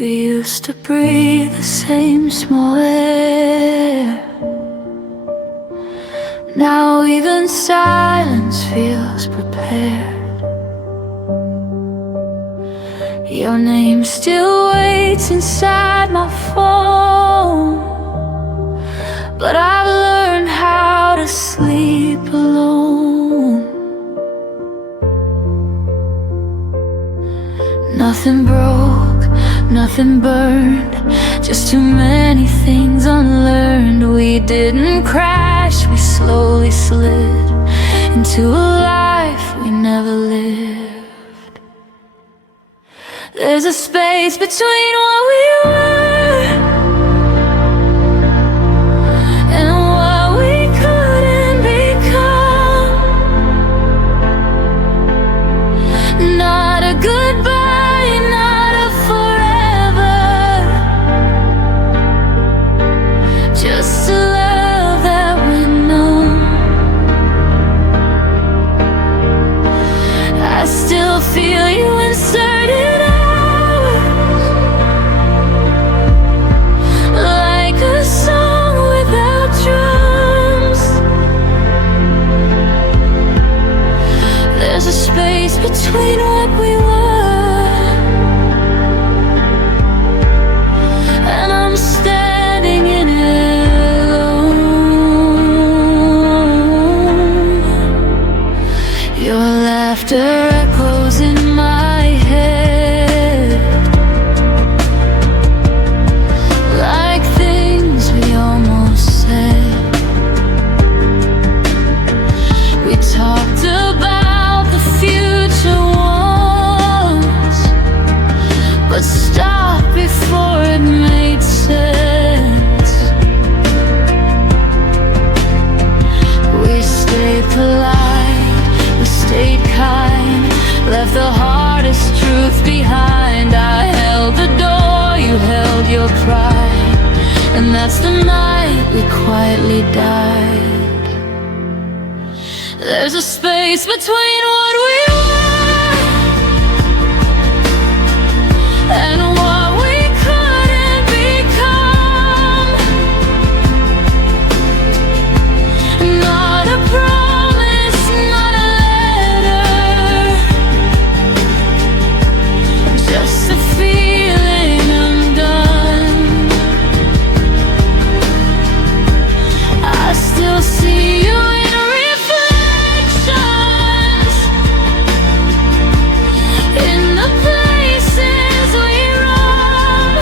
We used to breathe the same small air. Now even silence feels prepared. Your name still waits inside my phone, but I've learned how to sleep alone. Nothing broke, nothing burned, just too many things unlearned. We didn't crash, we slowly slid into a life we never lived. There's a space between what we were and what we couldn't become. Not a goodbye, not a forever, just a love that went numb. I still feel you inserted hours, like a song without drums. There's a space between what we were, and I'm standing in it alone. Your laughter echoes in my head, like things we almost said. We talked about the future once, but stopped before it made sense. We stayed polite, we stayed kind, left the hardest truth behind. I held the door, you held your pride, and that's the night we quietly died. There's a space between what we were and what we couldn't become. Not a promise, not a letter, just a feeling undone. I still see you in reflections, in the places we run.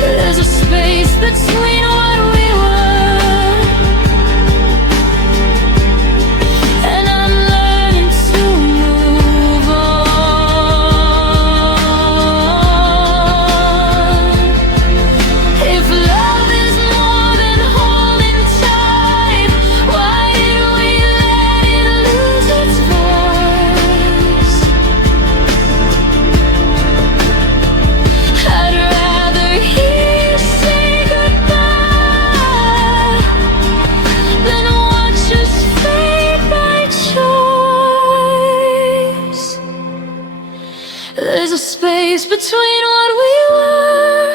There's a space between what we were, and I'm learning to move on. If love is more than holding tight, why did we let it lose its voice? I'd rather hear you say goodbye than watch us fade by choice. There's a space between what we were,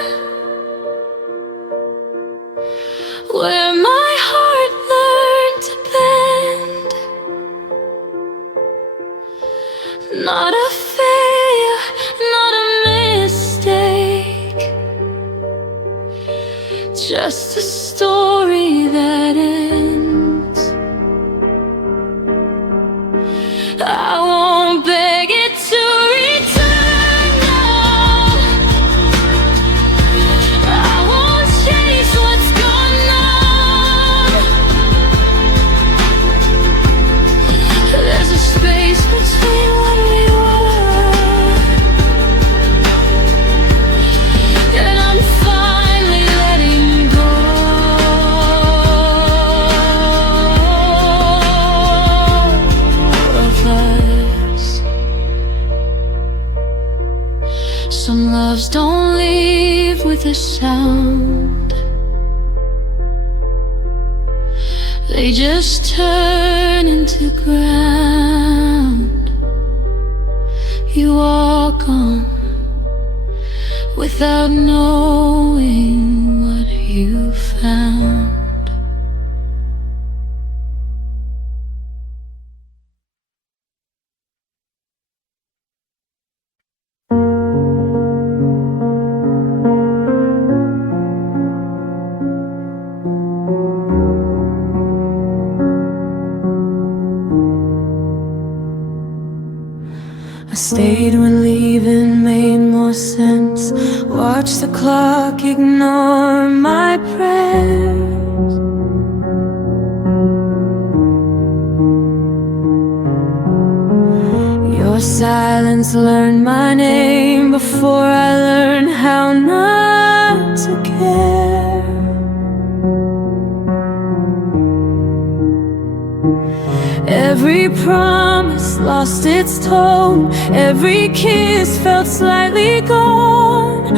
where my heart learned to bend. Not a failure, not a mistake, just a story that ends. I won't beg it to return now. I won't chase what's gone numb. There's a space between what we were, and I'm finally letting go of us. Some loves don't leave with a sound, they just turn into ground. You walk gone without knowing what you found. I stayed when leaving made more sense. Watch the clock ignore my prayers. Your silence learned my name before I learned how not to care. Every promise lost its tone, every kiss felt slightly gone.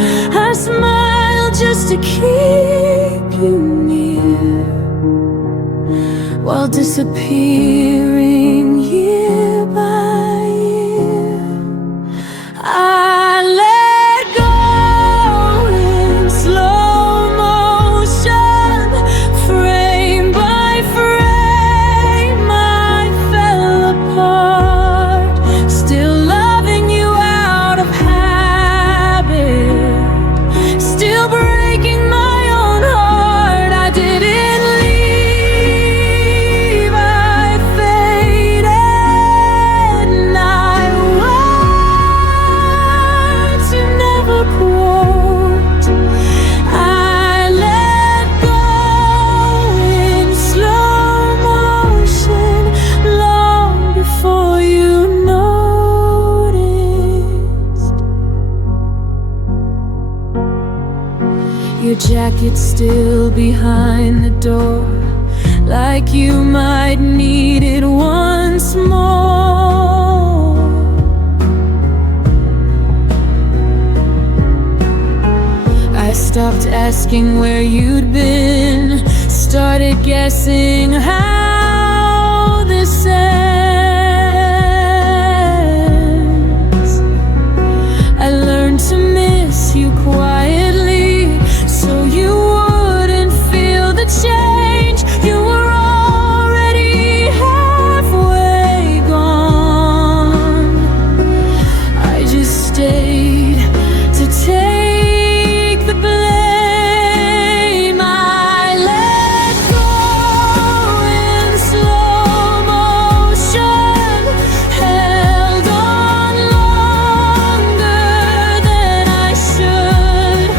I smiled just to keep you near, while disappearing year by year. I let go in slow motion, frame by frame I fell apart, still loving you out of habit, still breaking my own heart. I didn't leave, I faded, and I words you never quote. I let go in slow motion long before you noticed. Your jacket still behind the door, like you might need it once more. I stopped asking where you'd been, started guessing how this ends. I learned to miss you quietly, so you wouldn't feel the change. You were already halfway gone. I just stayed to take the blame. I let go in slow motion, held on longer than I should,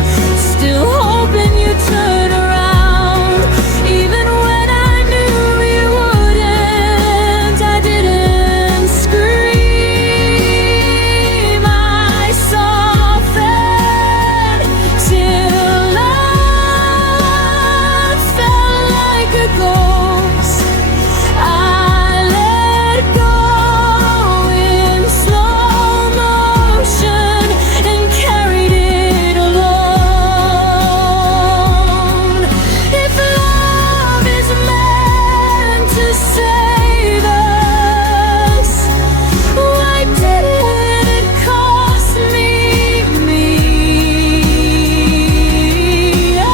still hoping you'd turn around, even when I knew you wouldn't. I didn't scream, I softened till I felt like a ghost. I let go in slow motion and carried it alone. If love is meant to save us, why didn't it cost me? I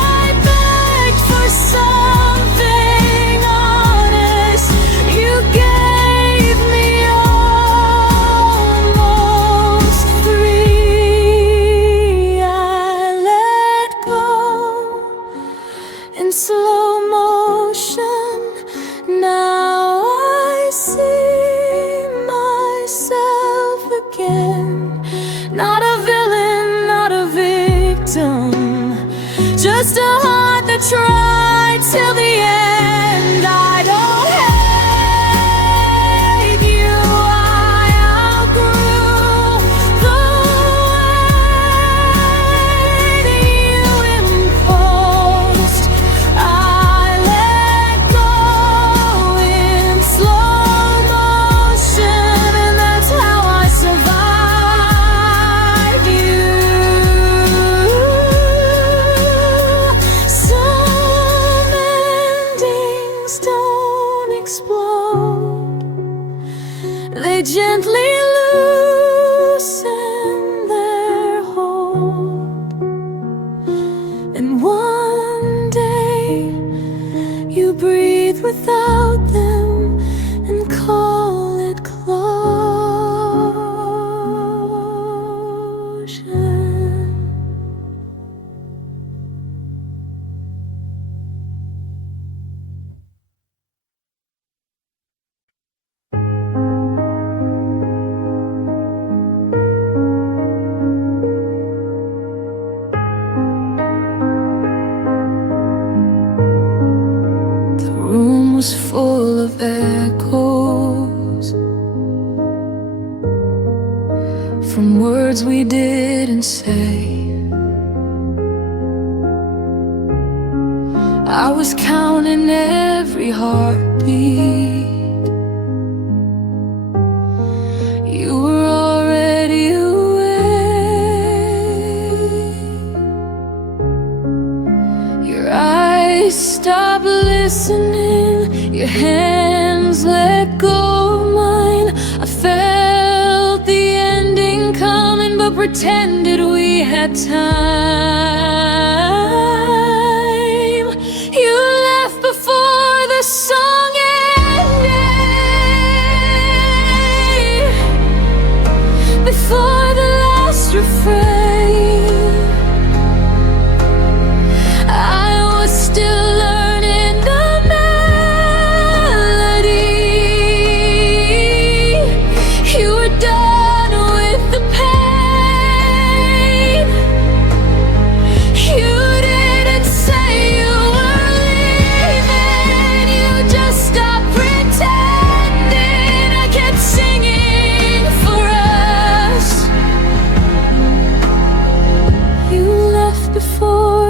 begged for something honest, you gave me almost free. I let go in slow motion, now I see myself again. Not a villain, not a victim, just a heart that tried till the end. I don't hate you, I outgrew the way that you imposed. I let go in slow motion, and that's how I survived you. Some endings don't explode, they gently loosen the you breathe without them and call it closure. Was full of echoes from words we didn't say. I was counting every heartbeat. You were already away. Your eyes stopped listening. Your hands let go of mine. I felt the ending coming, but pretended we had time. You left before the song ended, before the last refrain. I was still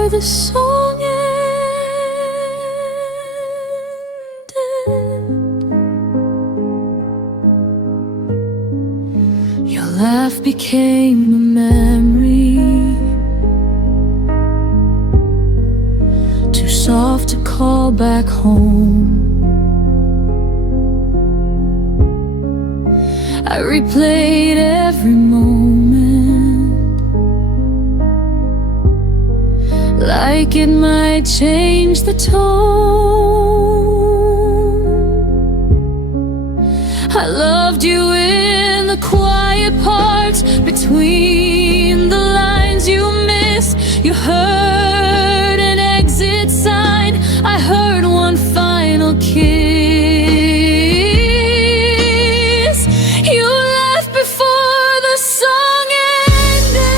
the song ended. Your laugh became a memory, too soft to call back home. I replayed every moment, like it might change the tone. I loved you in the quiet parts, between the lines you missed. You heard an exit sign, I heard one final kiss. You left before the song ended,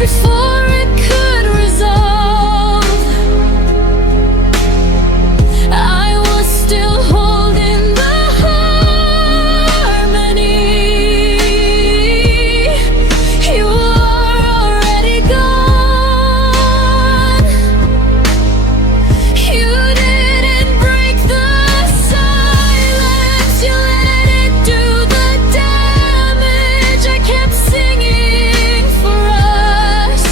before it could resolve. I was still holding the harmony. You are already gone. You didn't break the silence, you let it do the damage. I kept singing for us.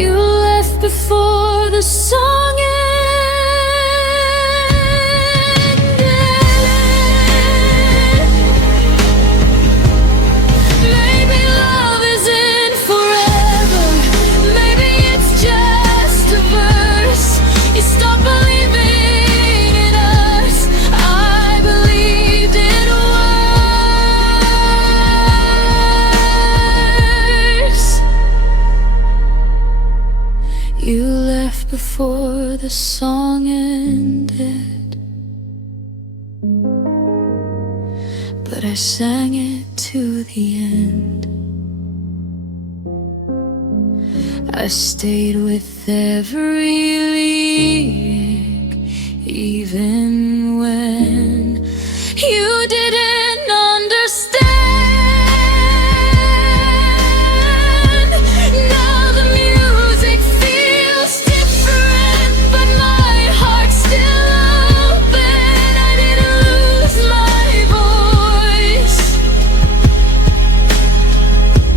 You left before the song ended. Maybe love isn't forever. Maybe it's just a verse. You stopped believing in us. I believed it worse. You left before the song ended, but I sang it to the end. I stayed with every lyric, even when you didn't understand. Now the music feels different, but my heart's still open. I didn't lose my voice.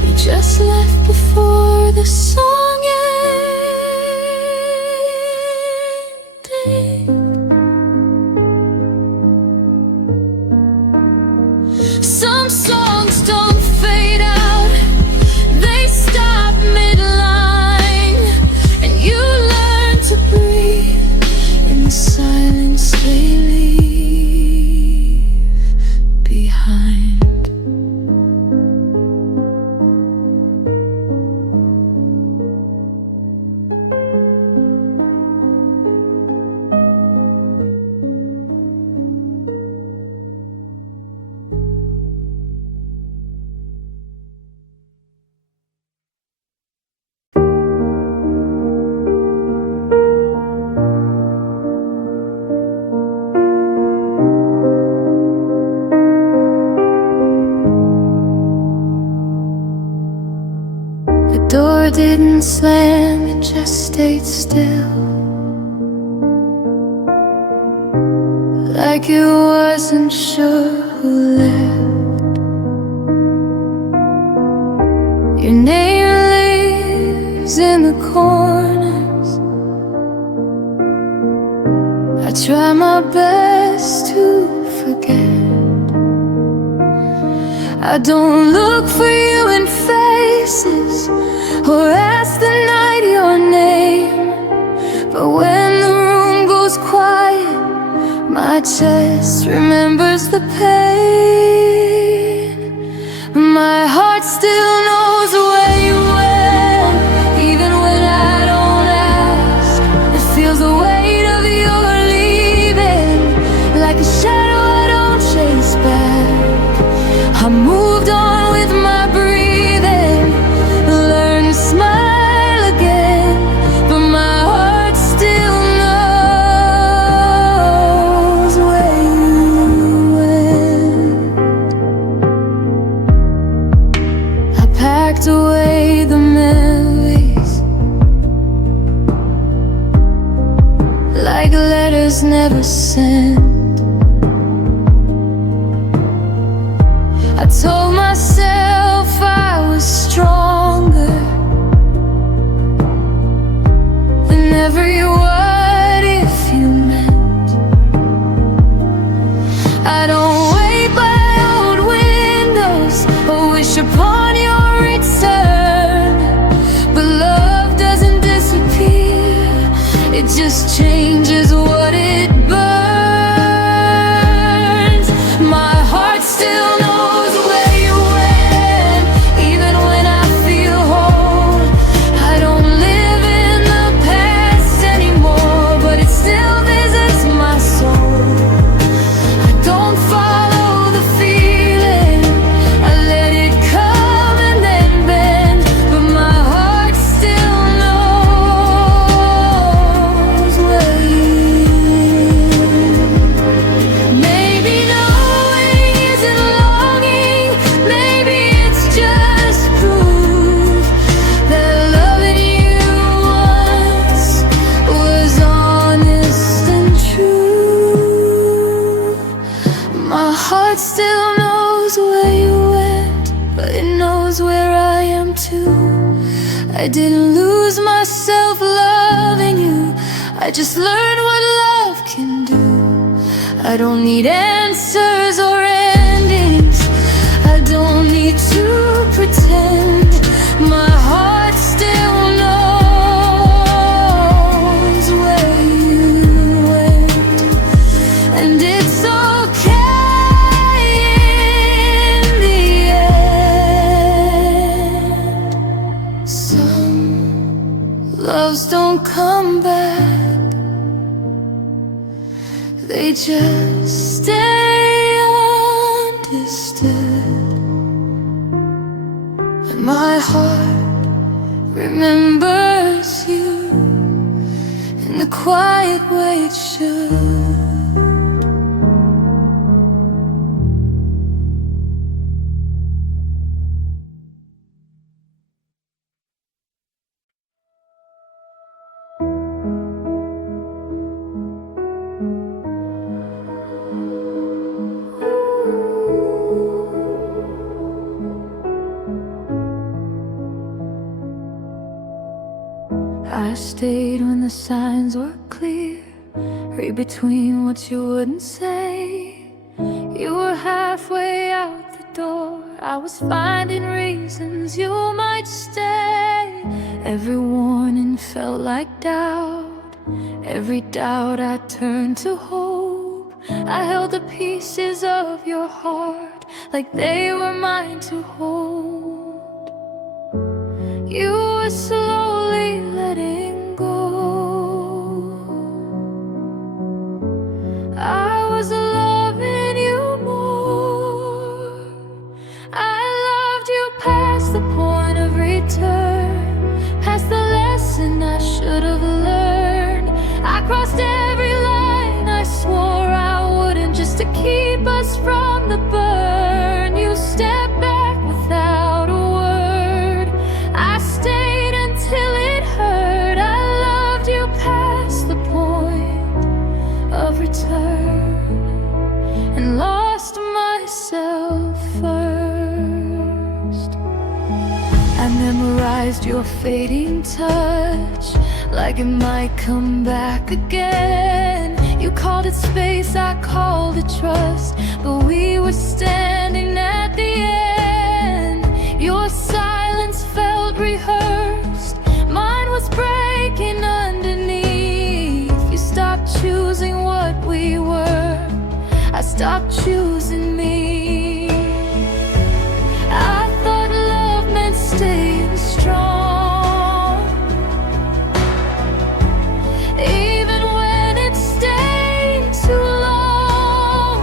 You just left before the song ended. didn't slam, it just stayed still, like it wasn't sure who lived. Your name lives in the corners. I try my best to forget. I don't look for you in faces or ask the night your name, but when the room goes quiet, my chest remembers the pain. My heart still knows where you went, even when I don't ask. It feels the weight of your leaving, like a shadow I don't chase back. I moved on with my breathing, learned to smile again, but my heart still knows where you went. I packed away the memories, like letters never sent. I told myself I was stronger than every what if you meant. I don't wait by old windows or wish upon your return, but love doesn't disappear, it just changes what it burns. My heart still knows where you went, even when I feel whole. I don't live in the past anymore, but it still visits my soul. I don't follow the feeling, I let it come and then bend, but my heart still knows where you went. Maybe knowing isn't longing, maybe it's just proof that loving you once was honest and true. My heart still knows where you went, but it knows where I am too. I didn't lose myself loving you, I just learned what love can do. I don't need answers or endings, I don't need to pretend. My heart still knows where you went, and it's okay in the end. Some loves don't come back, they just stay understood. And my heart remembers you in the quiet way it should. I stayed when the signs were clear, read between what you wouldn't say. You were halfway out the door, I was finding reasons you might stay. Every warning felt like doubt, every doubt I turned to hope. I held the pieces of your heart like they were mine to hold. You were slowly letting go, I was loving you more. I loved you past the point of return, past the lesson I should have learned. I crossed every line I swore I wouldn't, just to keep us from the burn. You stepped back without a word, I stayed until fading touch, like it might come back again. You called it space, I called it trust, but we were standing at the end. Your silence felt rehearsed, mine was breaking underneath. You stopped choosing what we were, I stopped choosing me. I thought love meant staying strong, even when it stayed too long.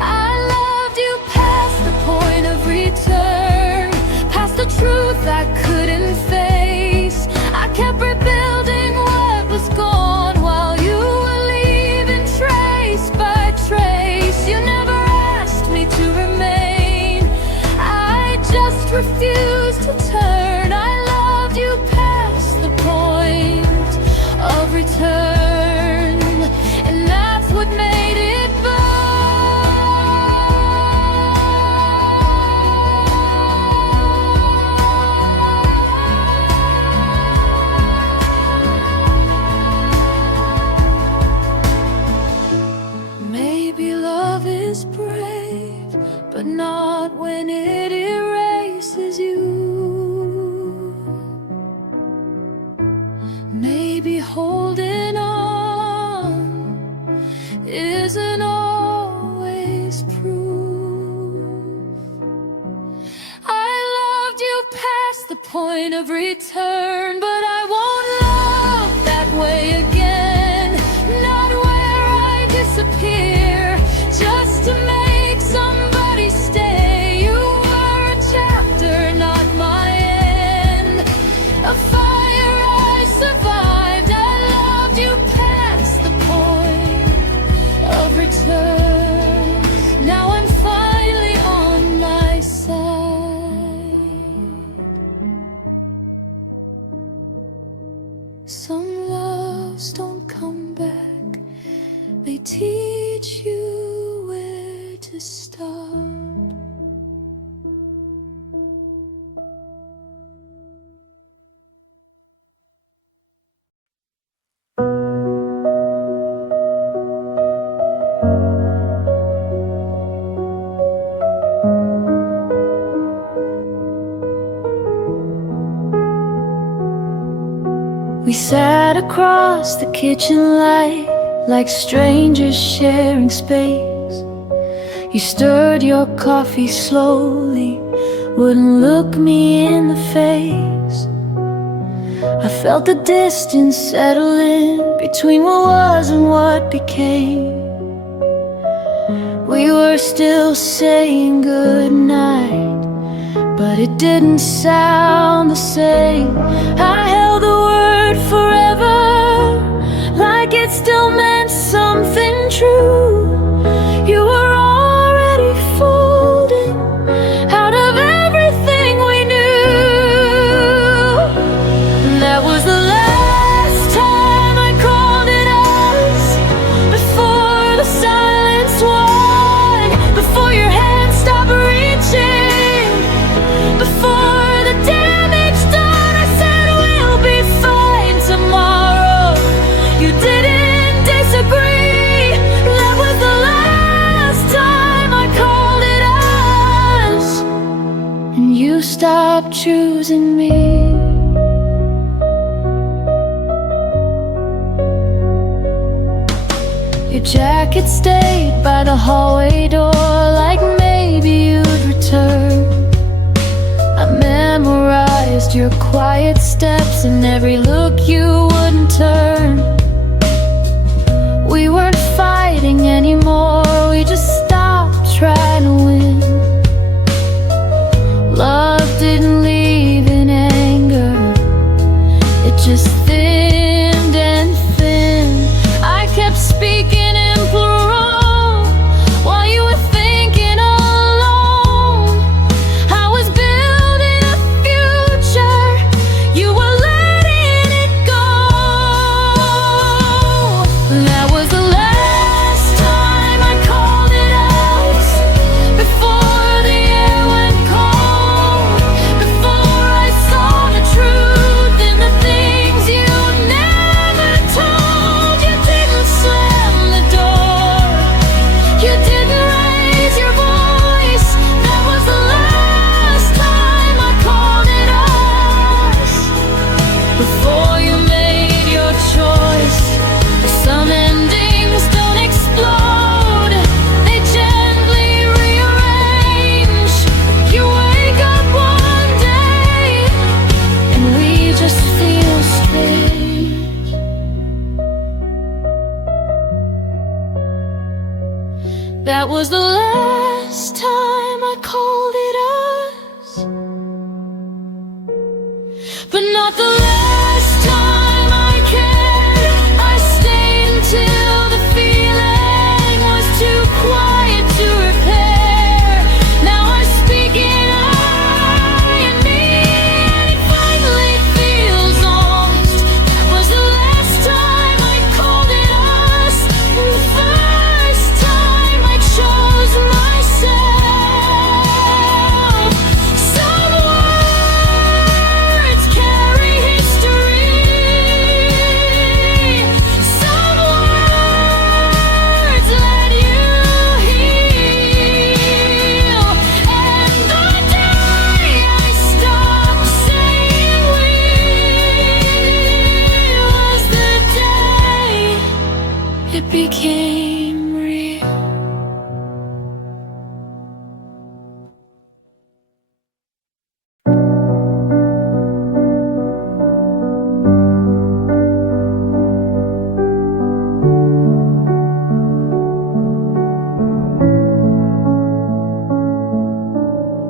I loved you past the point of return, past the truth I couldn't face. I kept rebuilding what was gone while you were leaving trace by trace. You never asked me to remain, I just refused to turn. I loved you past the point of return, and that's what made it burn. Maybe love is brave, but not when it erases you. Maybe holding on isn't always proof. I loved you past the point of return, but I won't love that way again. Not where I disappear just to make somebody stay. You were a chapter, not my end, a fire I survived. I loved you past the point of return. Now I'm finally on my side. Some loves don't come back, they teach you where to start. We sat across the kitchen light like strangers sharing space. You stirred your coffee slowly, wouldn't look me in the face. I felt the distance settle in between what was and what became. We were still saying goodnight, but it didn't sound the same. I held the word forever, like it still meant something true. You were already folding out of everything we knew. And that was the last time I called it us, before the silence won, before your hand stopped reaching, before the damage done. I said we'll be fine tomorrow. You didn't disagree. That was the last time I called it us, and you stopped choosing me. Your jacket stayed by the hallway door, like maybe you'd return. I memorized your quiet steps and every look you wouldn't turn. We weren't fighting anymore, we just stopped trying to win. Love didn't leave in anger, it just thinned and thinned. I kept speaking in plural while you were thinking alone. I was building a future, you were letting it go. That was the last time I called it out, before the air went cold, before I saw the truth before you made your choice. Some endings don't explode, they gently rearrange. You wake up one day and we just feel strange. That was the last time I called it us, but not the last time I cared. I stayed until the feeling was too quiet to repair. Now I speak in I and me, and it finally feels honest. That was the last time I called it us, and the first time I chose myself. Some words carry history, some words let you heal. And the day I stopped saying we was the day it became real.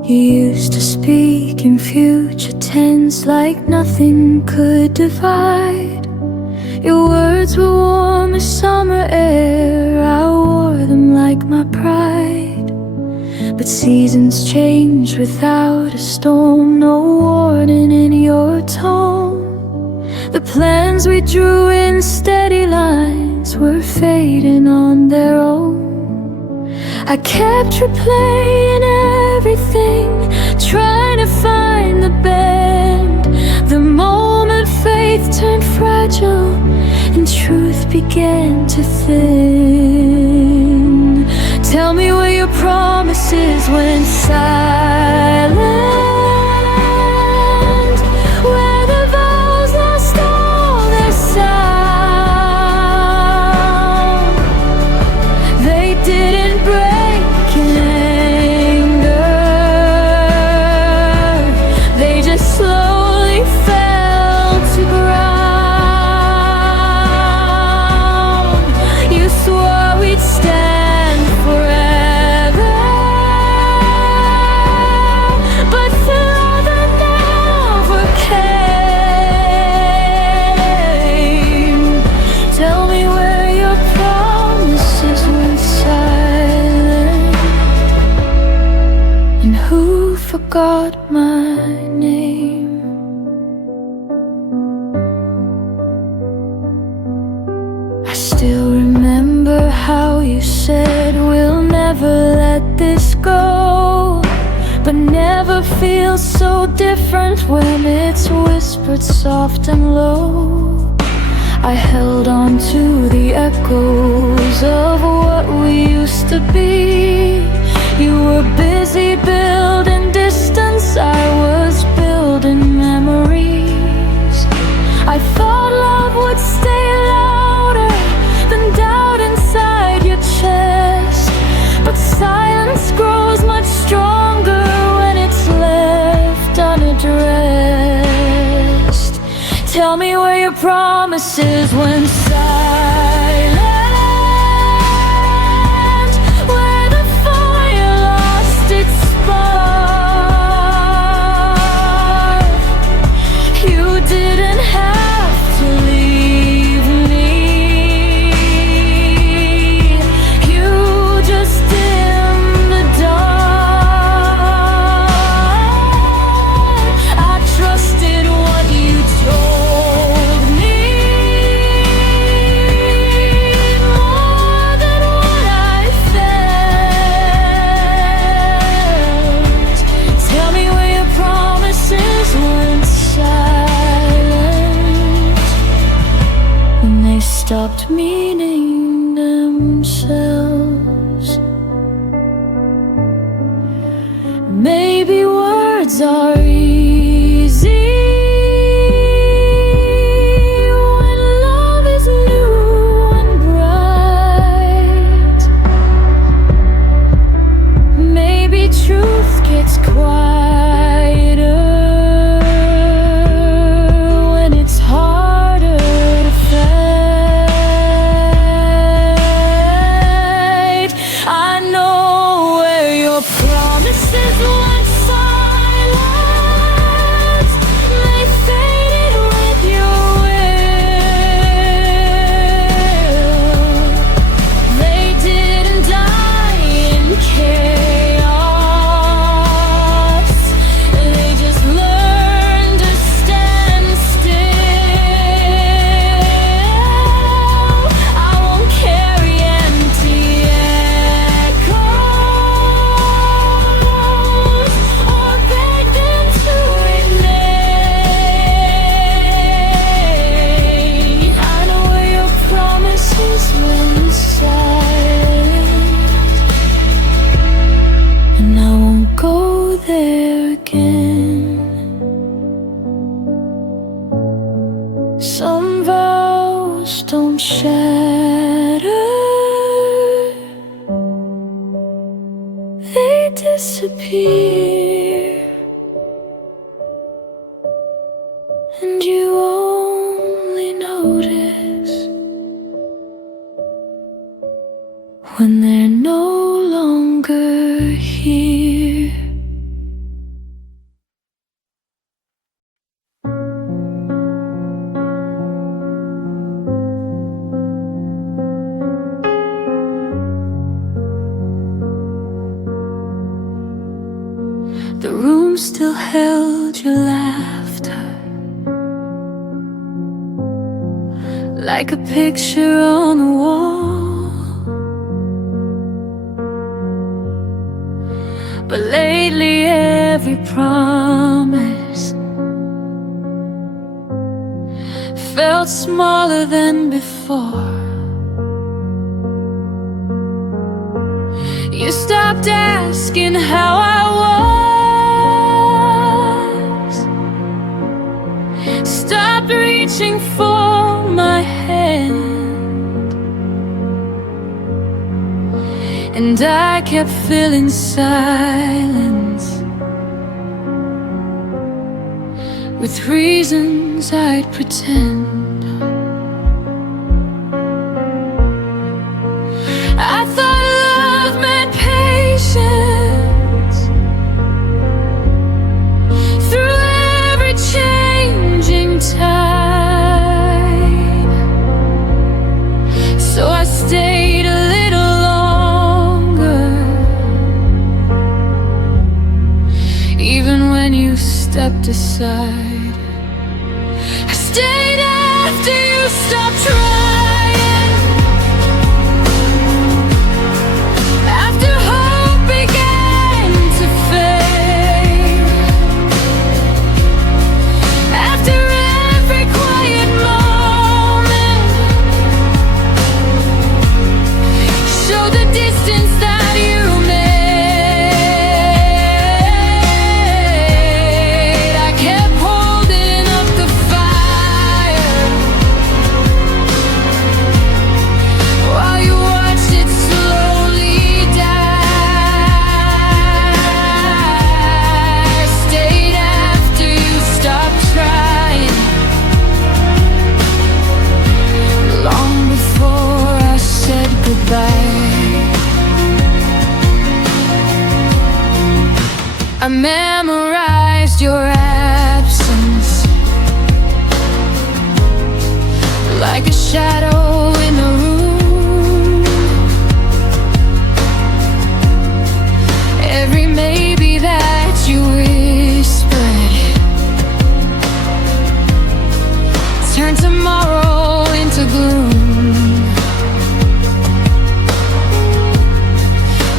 You used to speak in future tense like nothing could divide. Your words were warm as summer air, I wore them like my pride. But seasons change without a storm, no warning in your tone. The plans we drew in steady lines were fading on their own. I kept replaying everything, trying to find the bend. The moment faith turned fragile and truth began to thin. Tell me where your promises went silent, where the vows lost all their sound. They didn't break in anger, they just slowly fell to ground. You swore we'd stand forever, but through the never came. Tell me where your promises went silent, and who forgot my name. I still remember how you said we'll never let this go, but never feels so different when it's whispered soft and low. I held on to the echoes of what we used to be. You were busy building distance, I was building memories. I thought love would stay louder than doubt inside your chest, but silence grows much stronger when it's left unaddressed. Tell me where your promises went silent, where the fire lost its spark. You didn't have to leave me, you just dimmed the dark. I trusted what you told me more than what I felt. Tell me where your promises went silent, when they stopped meaning themselves. Maybe words are easy, Some vows don't shatter, they disappear, and you only notice when they're no longer here. The room still held your laughter, like a picture on the wall. But lately every promise felt smaller than before. You stopped asking how I was, stopped reaching for my hand, and I kept filling silence with reasons I'd pretend. I thought love meant patience through every changing tide, so I stayed a little longer, even when you stepped aside. I stayed after you stopped trying, after hope began to fade, after every quiet moment showed the distance that you made. I kept holding up the fire while you watched it slowly die. Stayed after you stopped trying, long before I said goodbye. I memorized your absence like a shadow in the room. Every maybe that you whispered turned tomorrow into gloom.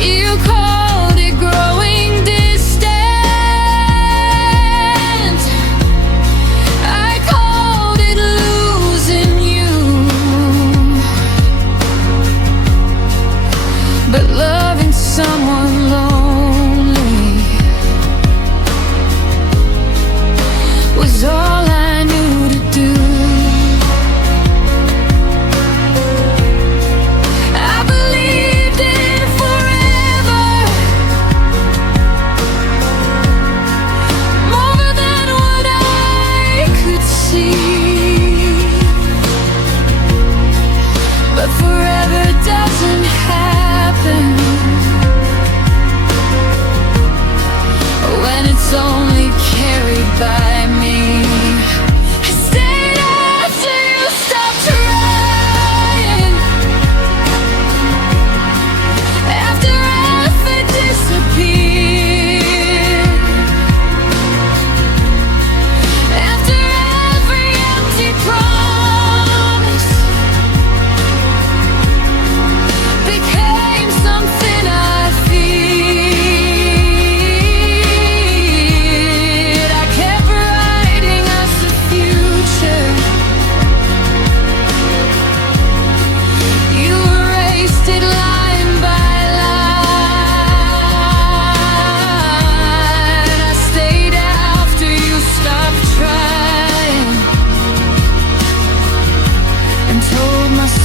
You called it growing distant, I called it losing you.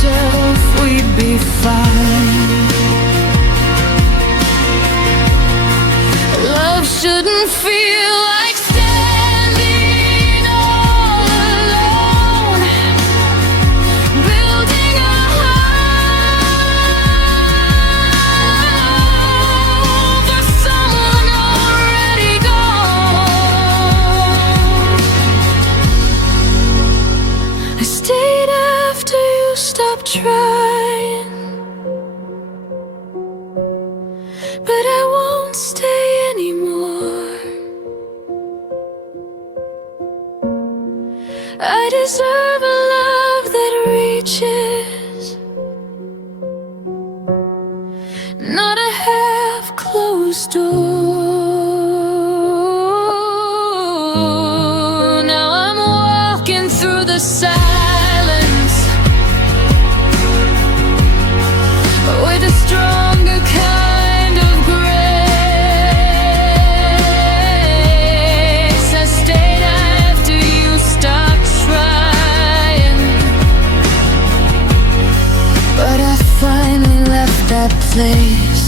ourselves, we'd be fine. Love shouldn't feel like standing all alone, building a home for someone already gone. I stayed after you stopped trying, but I won't stay anymore. I deserve a love that reaches, not a half-closed door. Now I'm walking through the silence with a stronger kind of grace. I stayed after you stopped trying, but I finally left that place.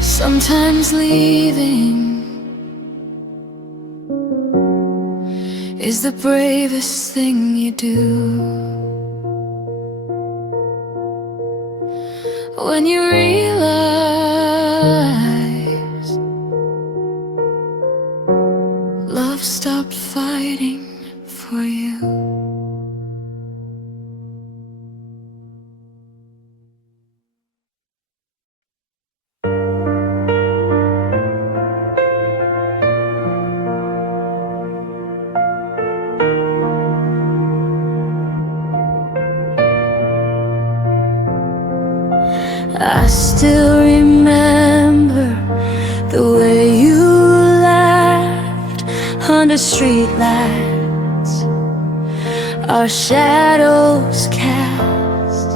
Sometimes leaving is the bravest thing you do. When you realize love stopped fighting for you. I still remember the way you laughed under streetlights, our shadows cast,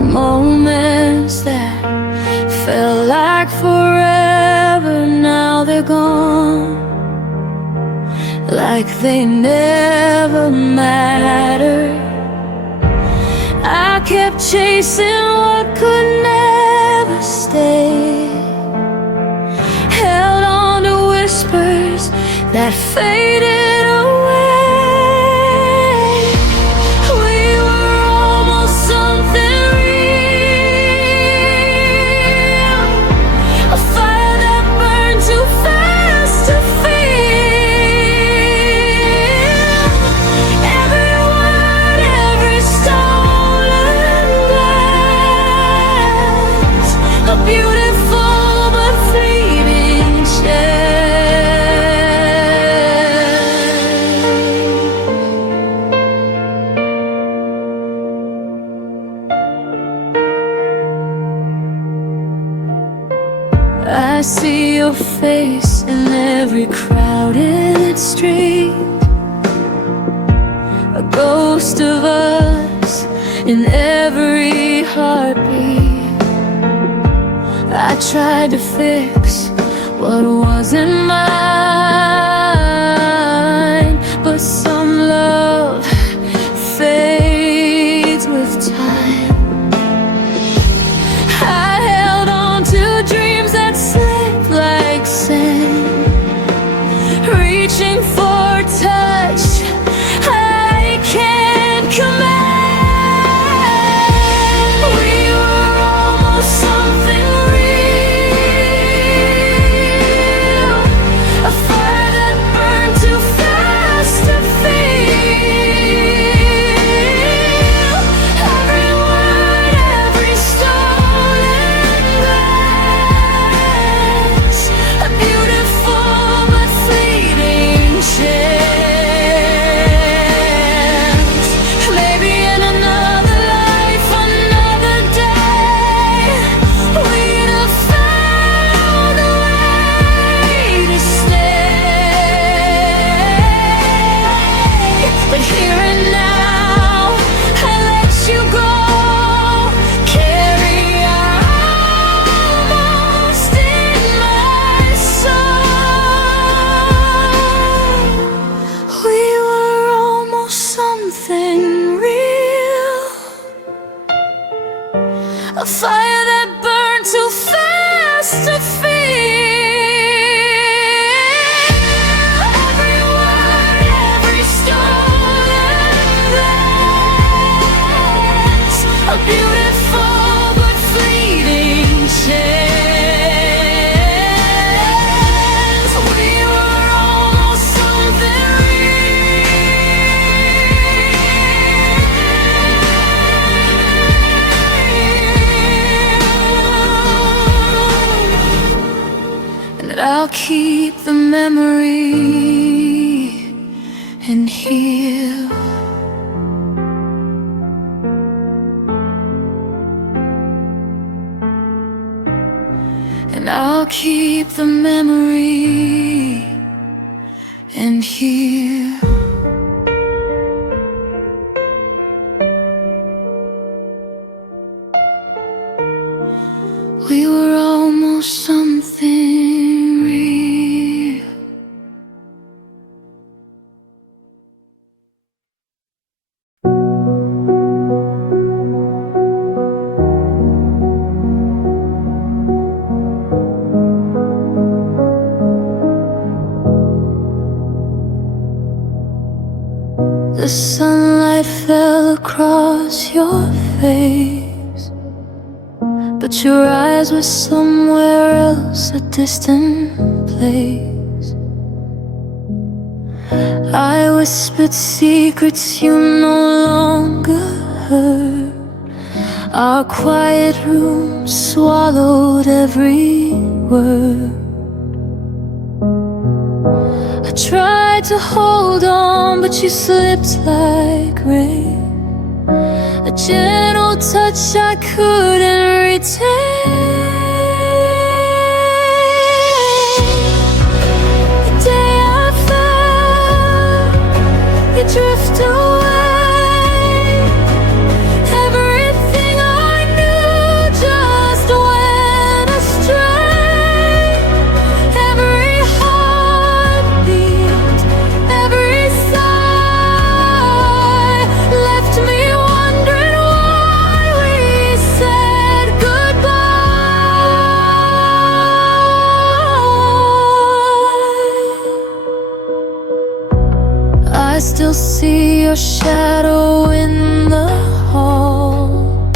moments that felt like forever. Now they're gone, like they never mattered. I kept chasing what could never stay, held on to whispers that faded away. We were almost something real, a fire that burned too fast to feel. Every word, every stolen glance, a beautiful but fleeting I see your face in every crowded street, a ghost of us in every heartbeat. I tried to fix what wasn't mine, but some love fades with time. I held on to dreams that slip like sand, reaching for touch I can't command. We were almost something real, a memory and heal. And I'll keep the memory and heal. We were almost something real. The sunlight fell across your face, but your eyes were somewhere else, a distant place. I whispered secrets you no longer heard. Our quiet room swallowed every word. I tried to hold on, but you slipped like rain, a gentle touch I couldn't retain. The day I felt you drift away, everything I knew just went astray. Every heartbeat, every sigh left me wondering why we said goodbye. I still see your shadow in the hall,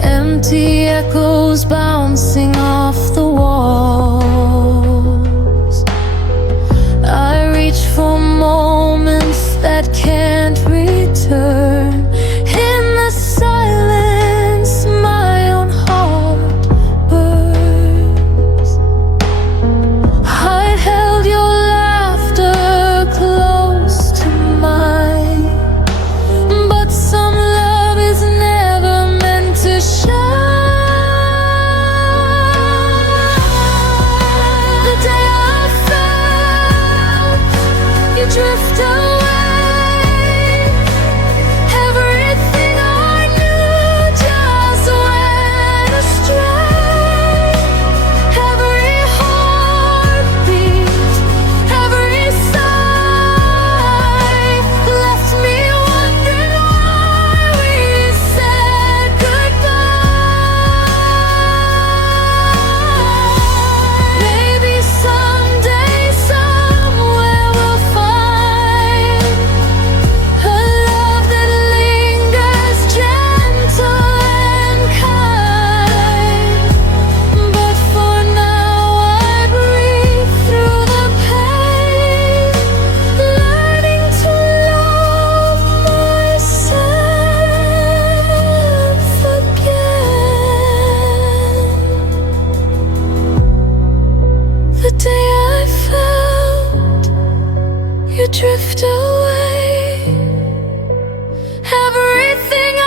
empty echoes bouncing off the walls. I reach for moments that can't return. In the silence, my own heart burns. I held your laughter close to mine, but some love is never meant to shine. The day I felt you drift away, everything I knew just went astray. Every heartbeat, every sigh left me wondering why we said goodbye. Maybe someday, somewhere we'll find a love that lingers gentle and kind. But for now I breathe through the pain, learning to love myself again. The day I felt you drift away, everything I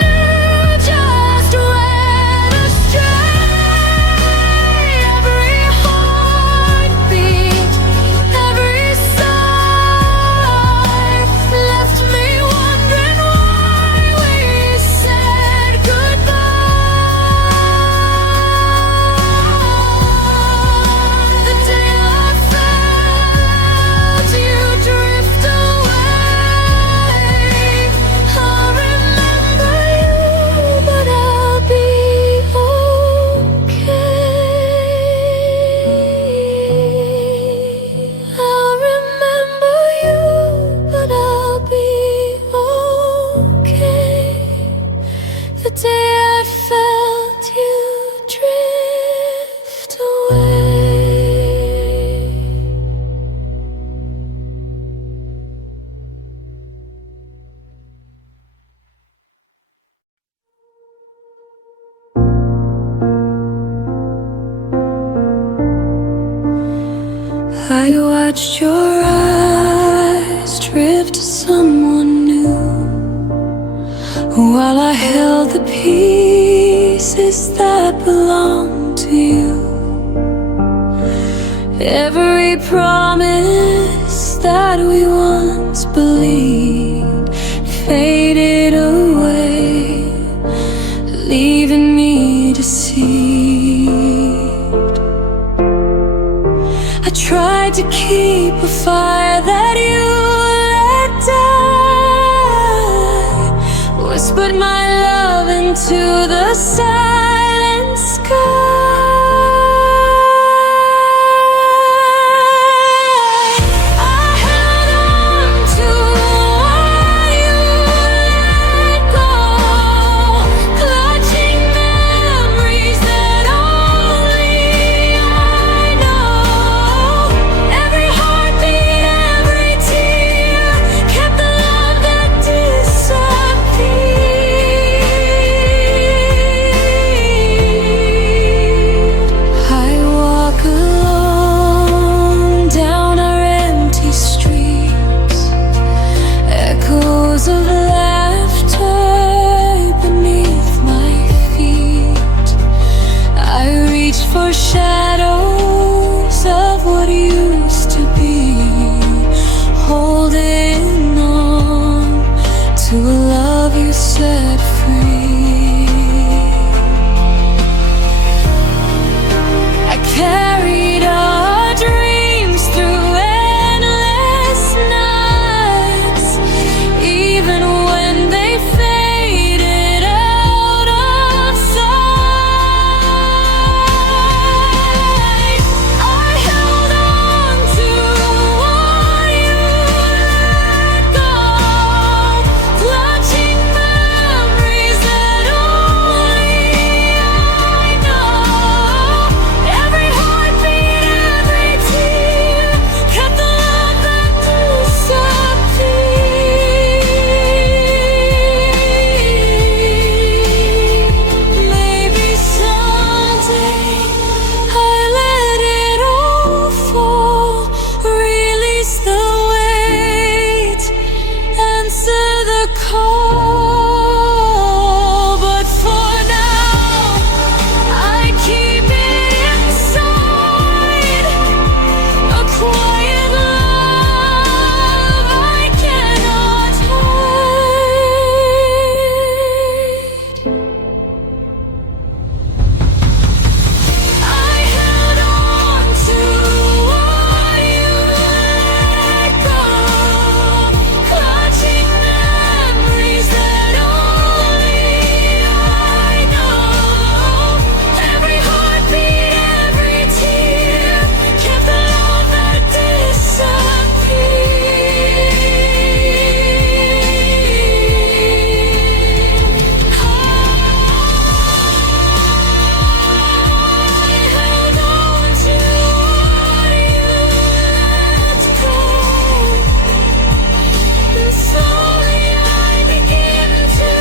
knew just went astray. Every heartbeat, every sigh left me wondering why we said goodbye. The day I felt you drift watched your eyes drift to someone new, while I held the pieces that belong to you. Every promise that we once believed faded away, leaving me deceived. I tried to keep a fire that you let die, whispered my love into the silent sky. For shadows of what used to be, holding on to a love you set free. I carried our dreams through endless nights, even when they faded out of sight. I held on to what you let go, clutching memories that only I know. Every heartbeat, every tear kept the love that disappeared. Maybe someday I let it all fall, release the weight, answer the call. But for now, I keep it inside, a quiet love I cannot hide. I held on to what you let go, clutching memories that only I know. Every heartbeat, every tear kept the love that disappeared. I held on to what you let go, and slowly I begin to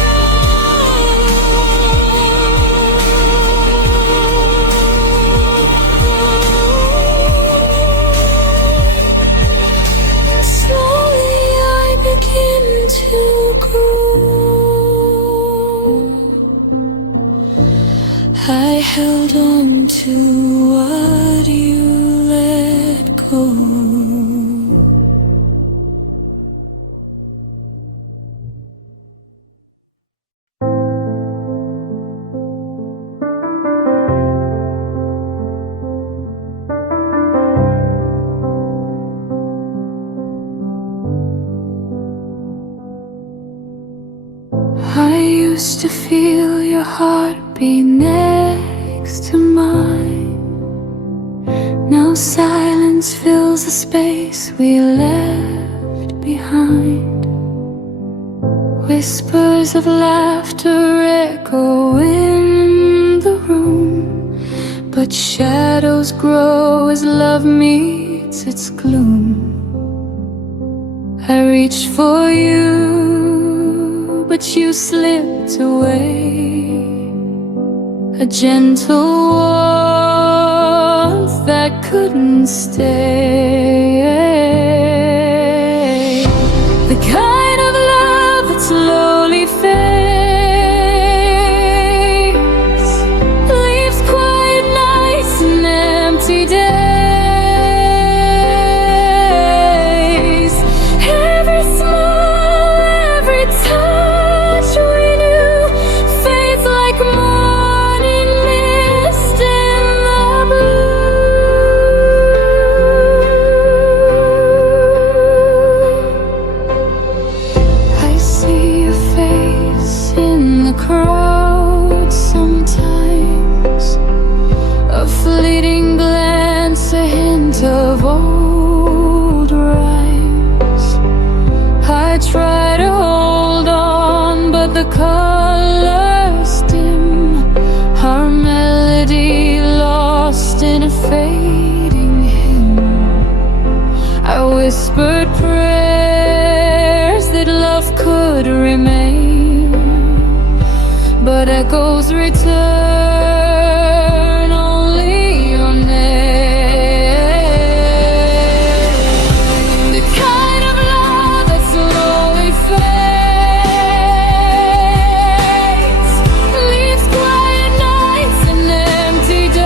grow. Slowly I begin to grow. I held on to what you let go. I used to feel your heartbeat next to mine. Now silence fills the space we left behind. Whispers of laughter echo in the room, but shadows grow as love meets its gloom. I reached for you, but you slipped away. A gentle warmth that couldn't stay. The kind of love that slowly fades, leaves quiet nights and empty days. Every smile, every touch we knew fades like morning mist in the blue. I see your face in the crowd sometimes, a fleeting glance, a hint of old rhymes. I try to hold on, but the colors dim, our melody lost in a fading hymn. I whispered prayers that love could remain, but echoes return only your name. The kind of love that slowly fades, leaves quiet nights and empty days.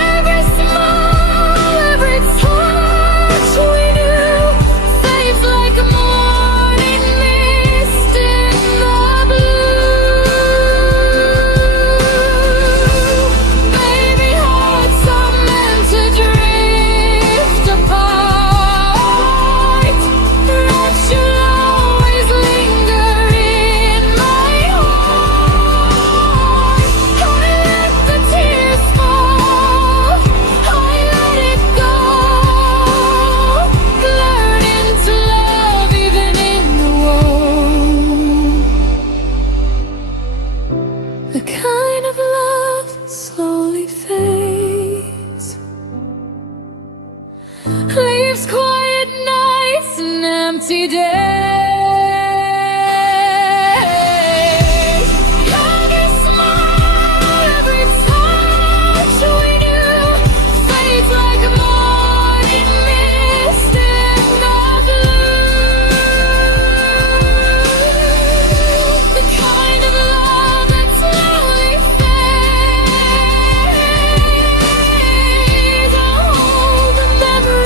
Every smile, every touch we knew fades like a morning mist in the blue. Baby, hearts are meant to drift apart, that you'll always linger in my heart. I let the tears fall, I let it go, learning to love even in the woe. The kind of love that slowly fades, leaves quiet nights and empty days. Every smile, every touch we knew fades like a morning mist in the blue. The kind of love that slowly fades. I'll hold the memory and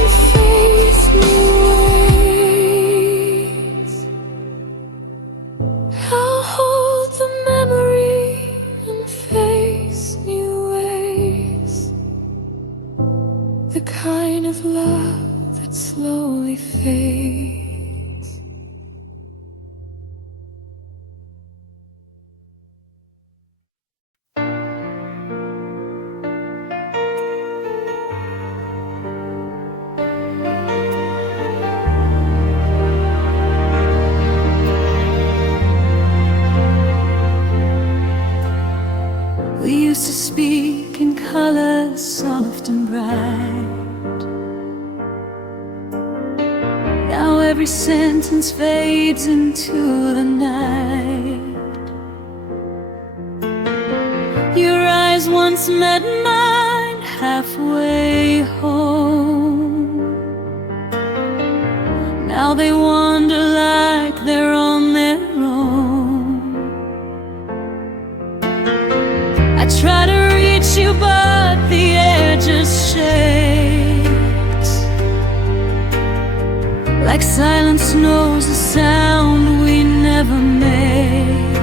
face new ways. I'll hold the memory and face new ways. The kind of love that slowly fades. We used to speak in colors soft and bright. Now every sentence fades into the night. Your eyes once met mine halfway home. Now they wander like they're on their own. I try to reach you, but the air just shakes. Like silence knows a sound we never made.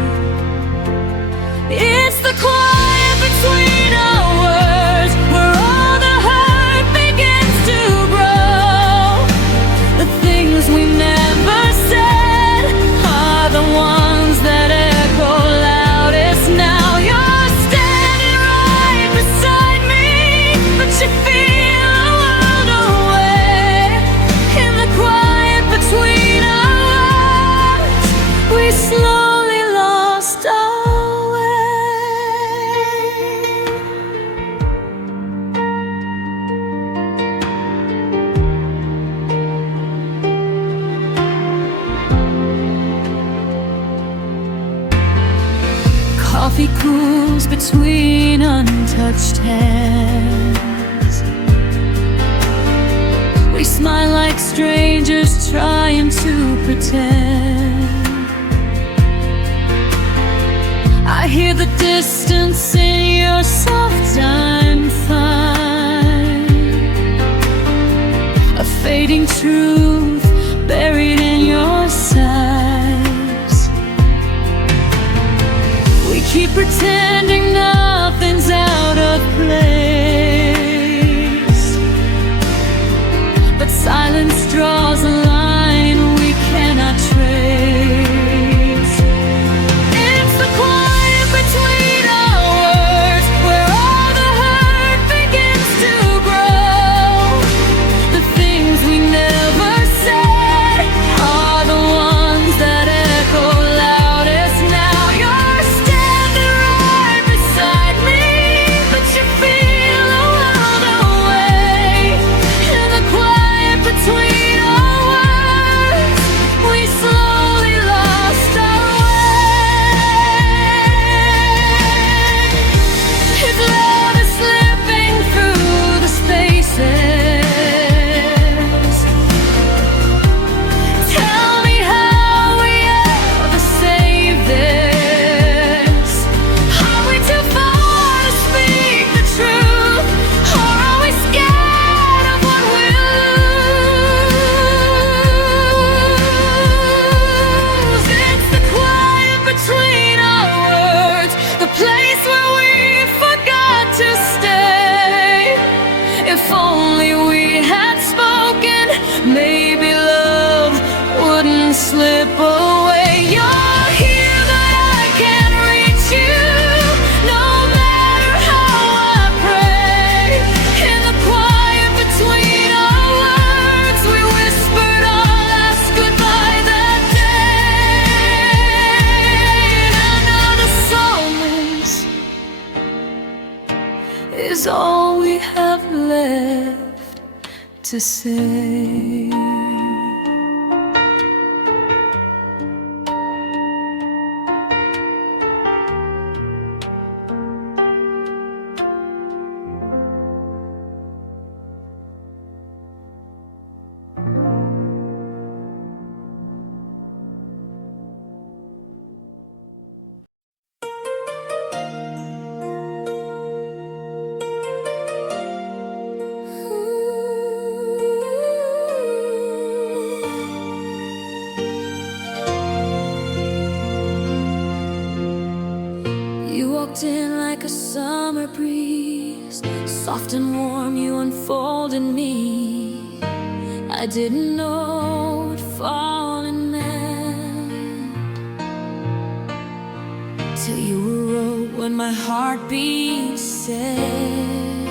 It's the quiet between our words, where all the hurt begins to grow. The things we never said are the ones that echo loudest now. You're standing right beside me, but you feel a world away. In the quiet between our words, we slow hangs between untouched hands. We smile like strangers trying to pretend. I hear the distance in your soft I'm fine. A fading truth buried in your sighs. We keep pretending nothing's out of place, but silence draws a line we cannot trace. It's the quiet between our words where all the hurt begins to grow. The things we never said are the ones that echo loudest now. You're standing right beside me, but you feel a world away. In the quiet between our words, we slowly lost our way. If love is slipping through the spaces, tell me how we ever save this. Are we too far to speak the truth, or are we scared of what we'll lose? It's the quiet between our words, the place where we forgot to stay. If only we had spoken, maybe love wouldn't slip away. You're here, but I can't reach you, no matter how I pray. In the quiet between our words, we whispered our last goodbye that day. And another silence is all we have left to say. You walked in like a summer breeze, soft and warm you unfolded me. I didn't know what falling meant till you wrote when my heartbeat said.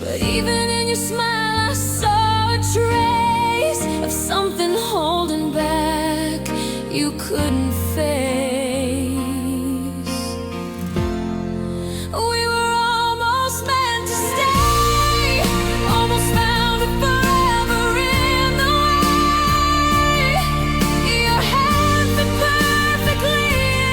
But even in your smile I saw a trace of something holding back you couldn't face. We were almost meant to stay, almost found it forever in the way. Your hand fit perfectly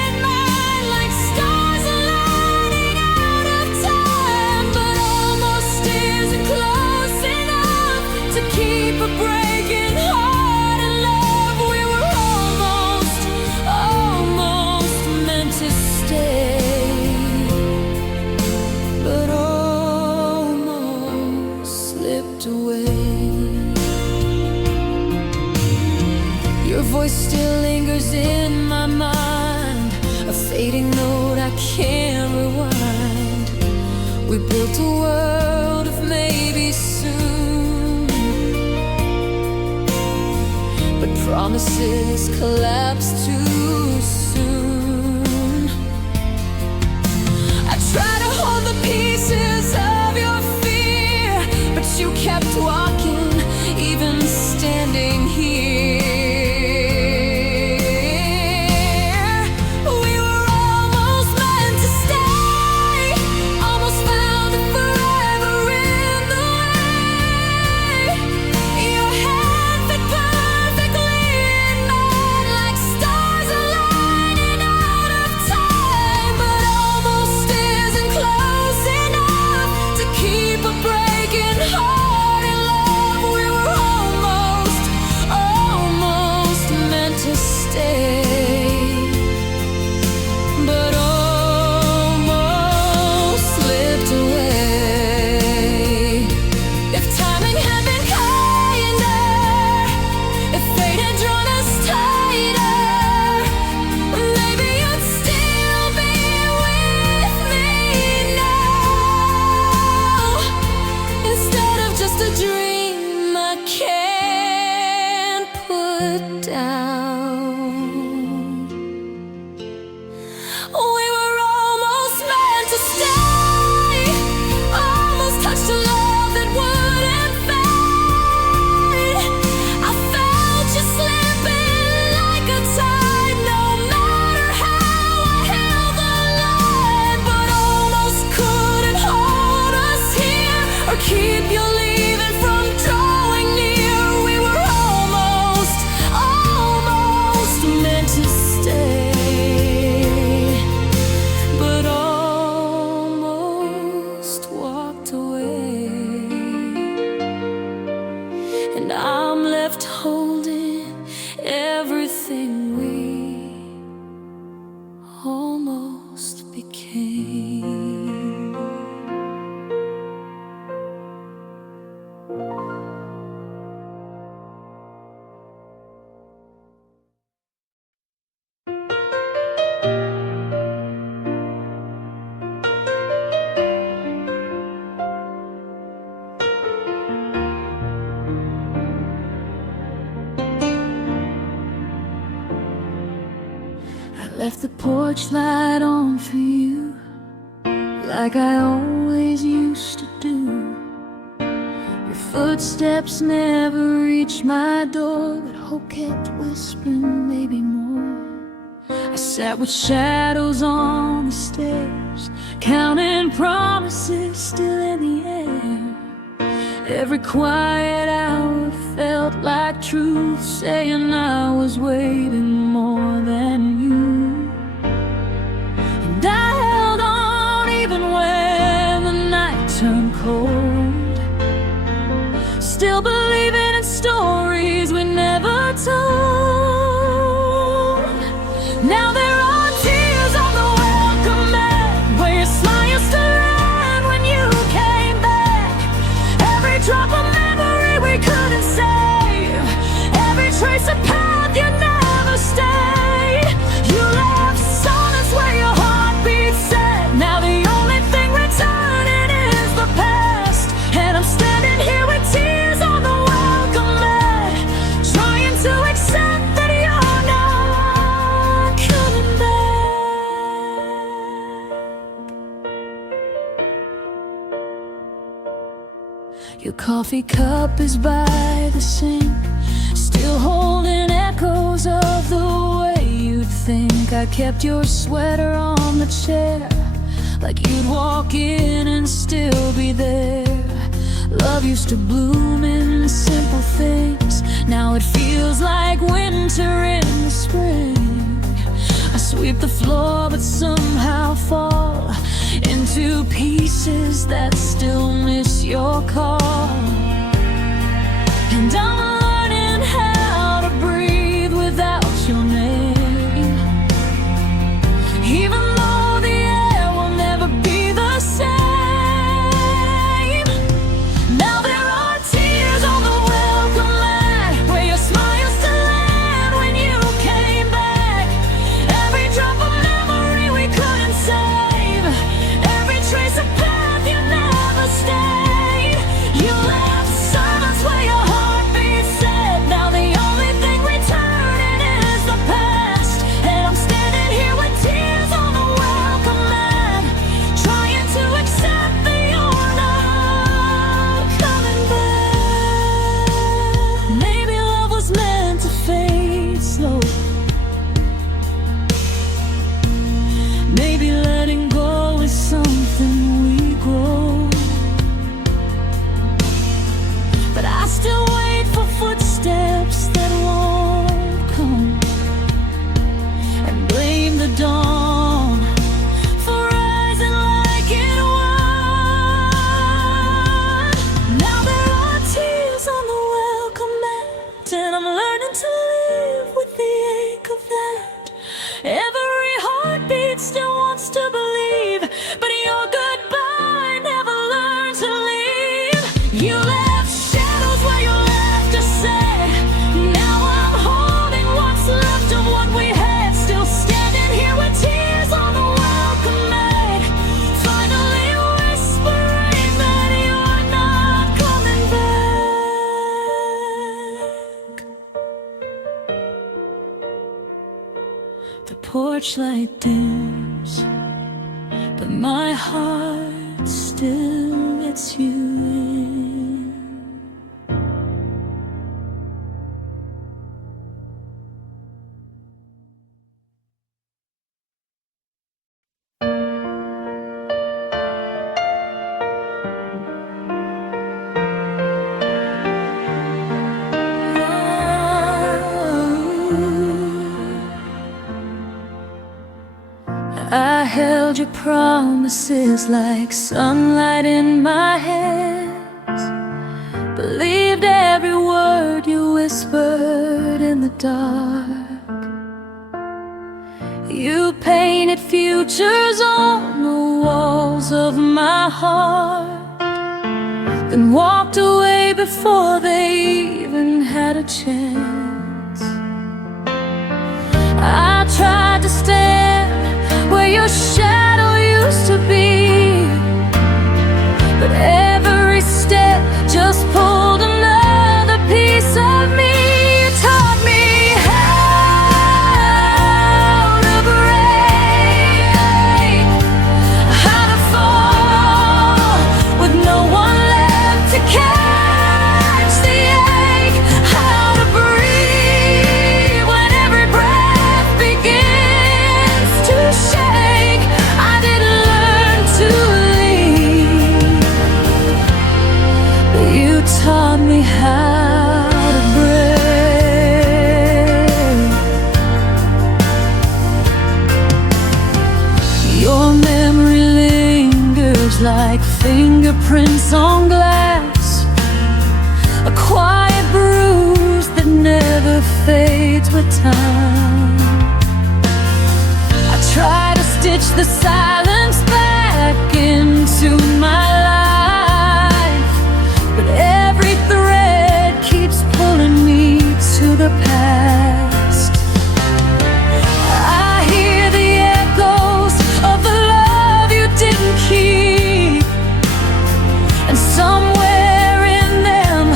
in mine, like stars aligning out of time. But almost isn't close enough to keep a breaking heart in love. We were almost meant to stay, but almost slipped away. Your voice still lingers in my mind, a fading note I can't rewind. We built a world of maybe soon, but promises collapse too soon. I try to hold the pieces of your fear, but you kept walking, even standing here. We were almost meant to stay, almost found it forever in the way. Your hand fit perfectly in mine, like stars porch light on for you, like I always used to do. Your footsteps never reached my door, but hope kept whispering maybe more. I sat with shadows on the stairs, counting promises still in the air. Every quiet hour felt like truth, saying I was waiting more than you. And I held on even when the night turned cold, still believing in stories we never told. Now there are tears on the welcome mat, where your smile used to land when you came back. Every drop of memory we couldn't save, every trace of path you never stayed. You left silence where your heart beat set. Now the only thing returning is the past, and I'm standing here with tears on the welcome mat, trying to accept that you're not coming back. Your coffee cup is by the sink, still holding echoes of the way you'd think. I kept your sweater on the chair, like you'd walk in and still be there. Love used to bloom in simple things, now it feels like winter in the spring. I sweep the floor but somehow fall into pieces that still miss your call. And I'm learning how to breathe without your name, even though the air will never be the same. Now there are tears on the welcome mat, where your smile used to land when you came back. Every drop of memory we couldn't save, every trace of path you never stayed. You left silence where your heart beat set. Now the only thing returning is the past, and I'm standing here with tears on the welcome mat, trying to accept that you're not coming back. Maybe love was meant to fade slow, maybe letting go is something we grow. But I still wait for footsteps that won't come, and blame the dawn for rising like it was. Now there are tears on the welcome mat, and I'm learning to live with the ache of that. Every heartbeat still wants to believe, but your goodbye never learned to leave. You left shadows where you left to say. Now I'm holding what's left of what we had, still standing here with tears on the welcome mat, finally whispering that you're not coming back. The porch light dims, but my heart still lets you in. I held your promises like sunlight in my hands, believed every word you whispered in the dark. You painted futures on the walls of my heart, then walked away before they even had a chance. I tried to stand where your shadow used to be, but every step just pulled another piece of me. You taught me how to break like fingerprints on glass, a quiet bruise that never fades with time. I try to stitch the silence back into my life, but every thread keeps pulling me to the past. I hear the echoes of the love you didn't keep, and somewhere in them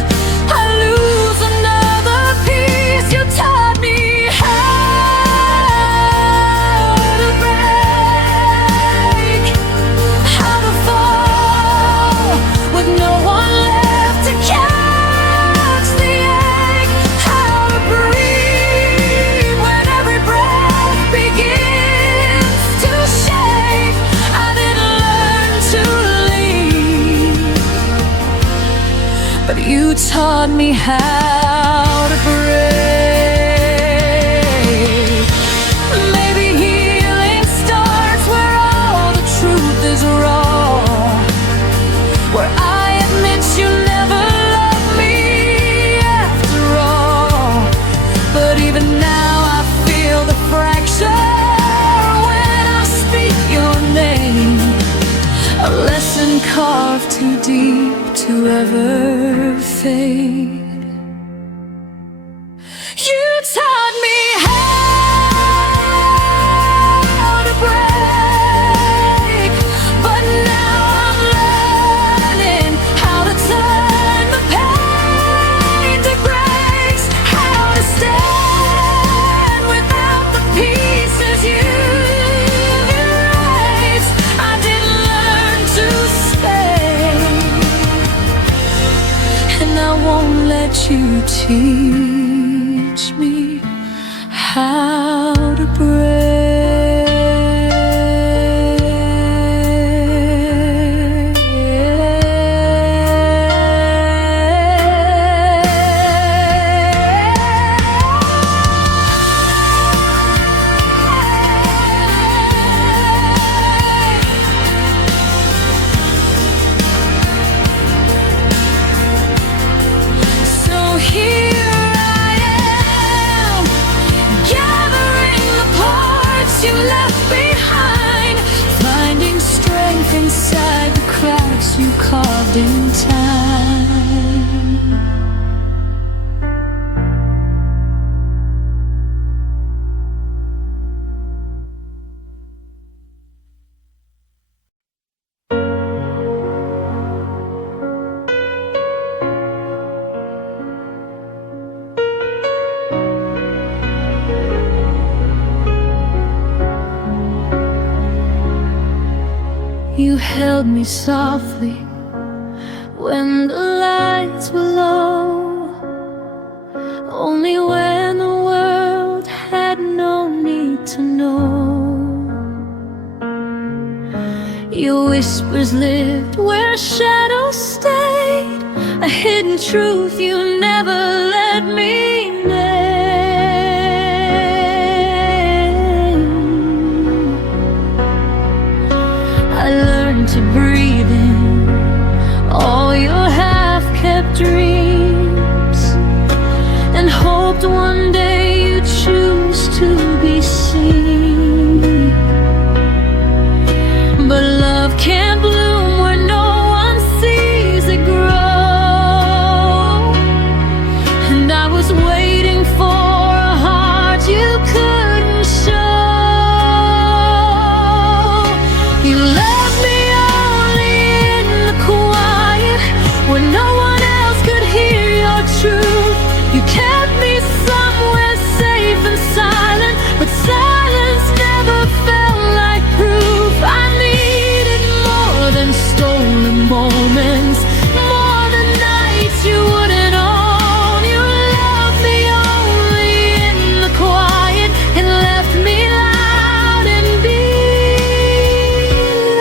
I lose another piece. You taught me how to break, how to fall with no one left to catch the ache, how to breathe when every breath begins to shake. I didn't learn to leave, but you taught me how to break. Maybe healing starts where all the truth is raw, where I admit you never loved me after all. But even now I feel the fracture when I speak your name, a lesson carved too deep to ever fade. You taught me how to break, but now I'm learning how to turn the pain to grace, how to stand without the pieces you erased. I didn't learn to stay, and I won't let you teach me how to So here I am, gathering the parts you left behind, finding strength inside the cracks you carved in time. You held me softly when the lights were low, only when the world had no need to know. Your whispers lived where shadows stayed, a hidden truth you never let me name. I learned to breathe in all your half-kept dreams, and hoped one day you'd choose to be seen. But love can't bloom where no one sees it grow, and I was waiting for a heart you couldn't show. You left me only in the quiet, where no one else could hear your truth. You kept me somewhere safe and silent, but silence never felt like proof. I needed more than stolen moments, more than nights you wouldn't own. You loved me only in the quiet and left me loud and beat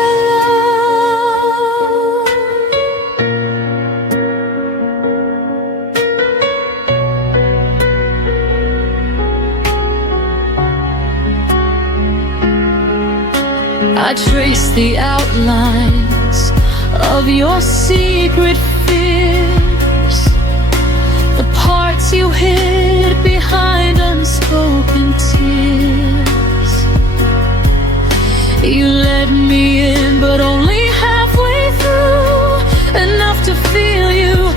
alone. I traced the outlines of your secret fears, the parts you hid behind unspoken tears. You let me in, but only halfway through, enough to feel you,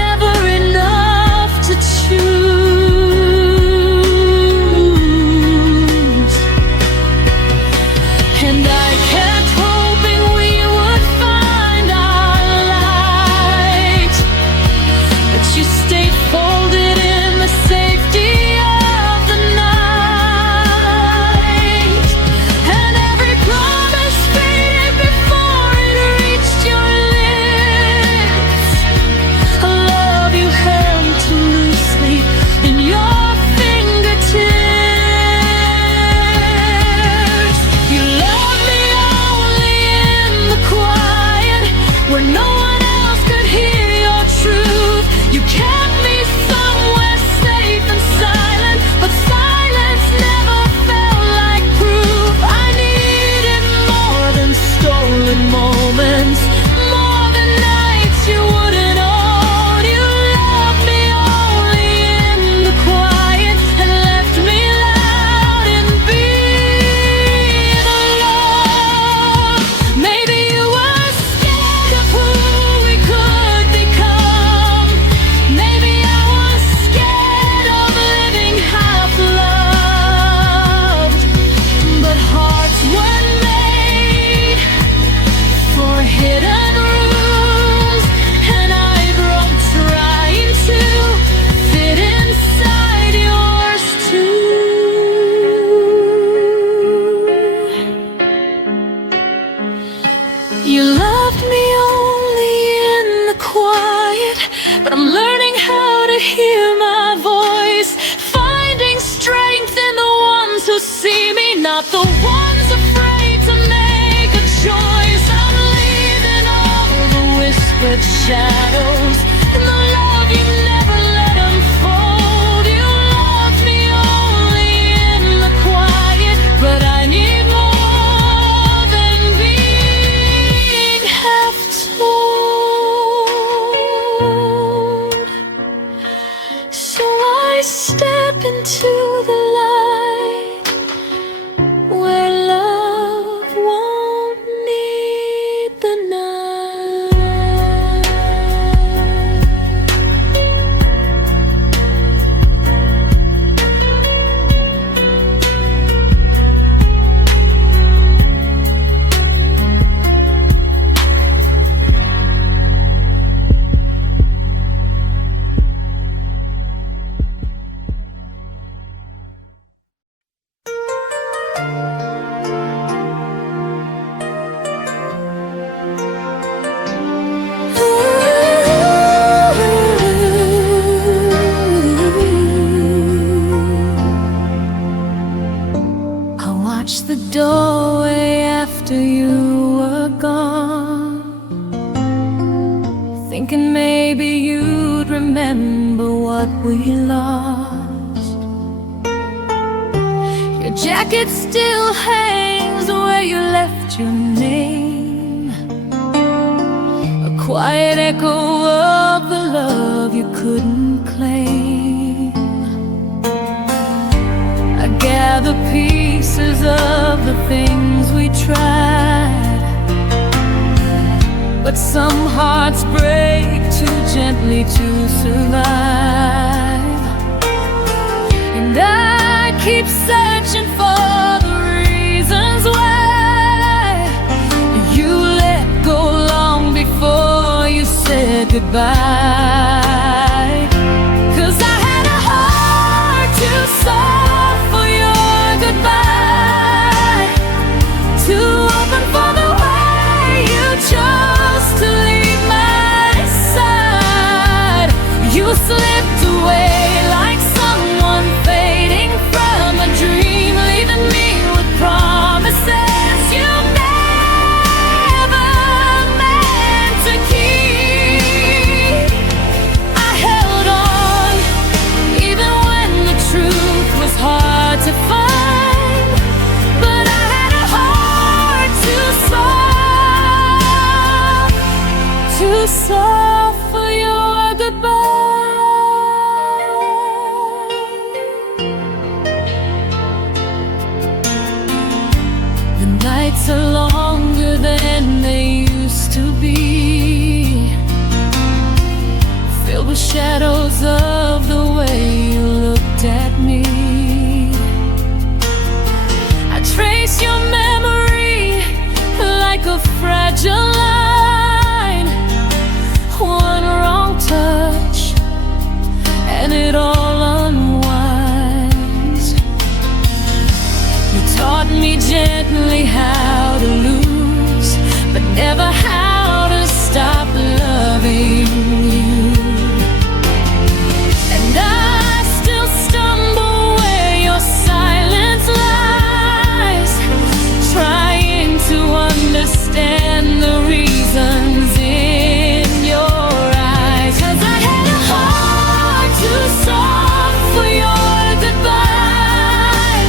never enough to choose. And I kept hoping we would find our light, but you stayed folded in the safety of the night. And every promise faded before it reached your lips, a love you held too loosely in your fingertips. You loved me only in the quiet, where no one else could hear your truth. You kept me somewhere safe and silent, but silence never felt like proof. I needed more than stolen moments, more than nights you wouldn't own. You loved me only in the quiet and left me loud in being alone. Maybe you were scared of who we could become. Maybe I was scared of living half loved. But hearts weren't made for hidden rooms, and I broke trying to fit inside yours too. You loved me only in the quiet, but I'm learning how to hear my voice, finding strength in the ones who see me, not the ones afraid to make a choice. I'm leaving all the whispered shadows and the love you never let unfold. You loved me only in the quiet, but I need more than being half told. So I step into the light, where love won't need the night. I watched the doorway after you were gone, thinking maybe you'd remember what we lost. Your jacket still hangs where you left your name, a quiet echo of the love you couldn't claim. I gather pieces of the things we tried, but some hearts break too gently to survive. And I keep searching for the reasons why you let go long before you said goodbye. 'Cause I had a heart too soft for your goodbye, too open for the way you chose to leave my side. You slipped away like someone fading from a dream, leaving me with promises you never meant to keep. too soft for your goodbye. The nights are longer than they used to be, filled with shadows of the way you looked at me. I trace your memory like a fragile line. One wrong touch and it all unwinds. You taught me gently how to lose, but never how to stop loving you. And I still stumble where your silence lies, trying to understand the reasons in your eyes. 'Cause I had a heart too soft for your goodbye,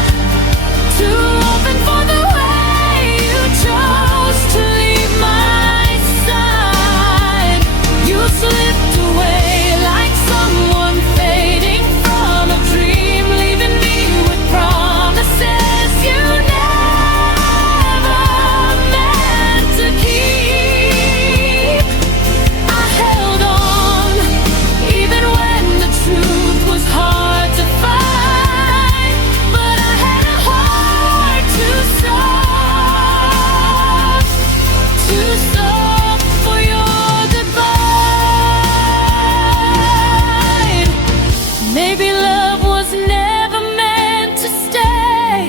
too open for the way you chose to leave my side. You slipped away like someone fading from a dream, leaving me with promises you never meant to keep. I held on even when the truth was hard to find, but I had a heart too soft for your goodbye. Maybe love was never meant to stay.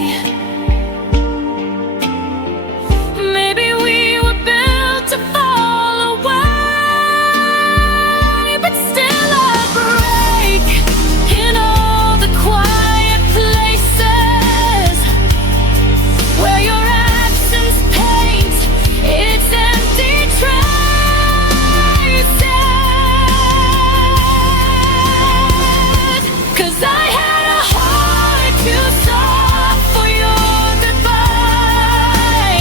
Maybe we were built to fall away, but still I break in all the quiet places where your absence paints its empty traces. 'Cause I had a heart too soft for your goodbye,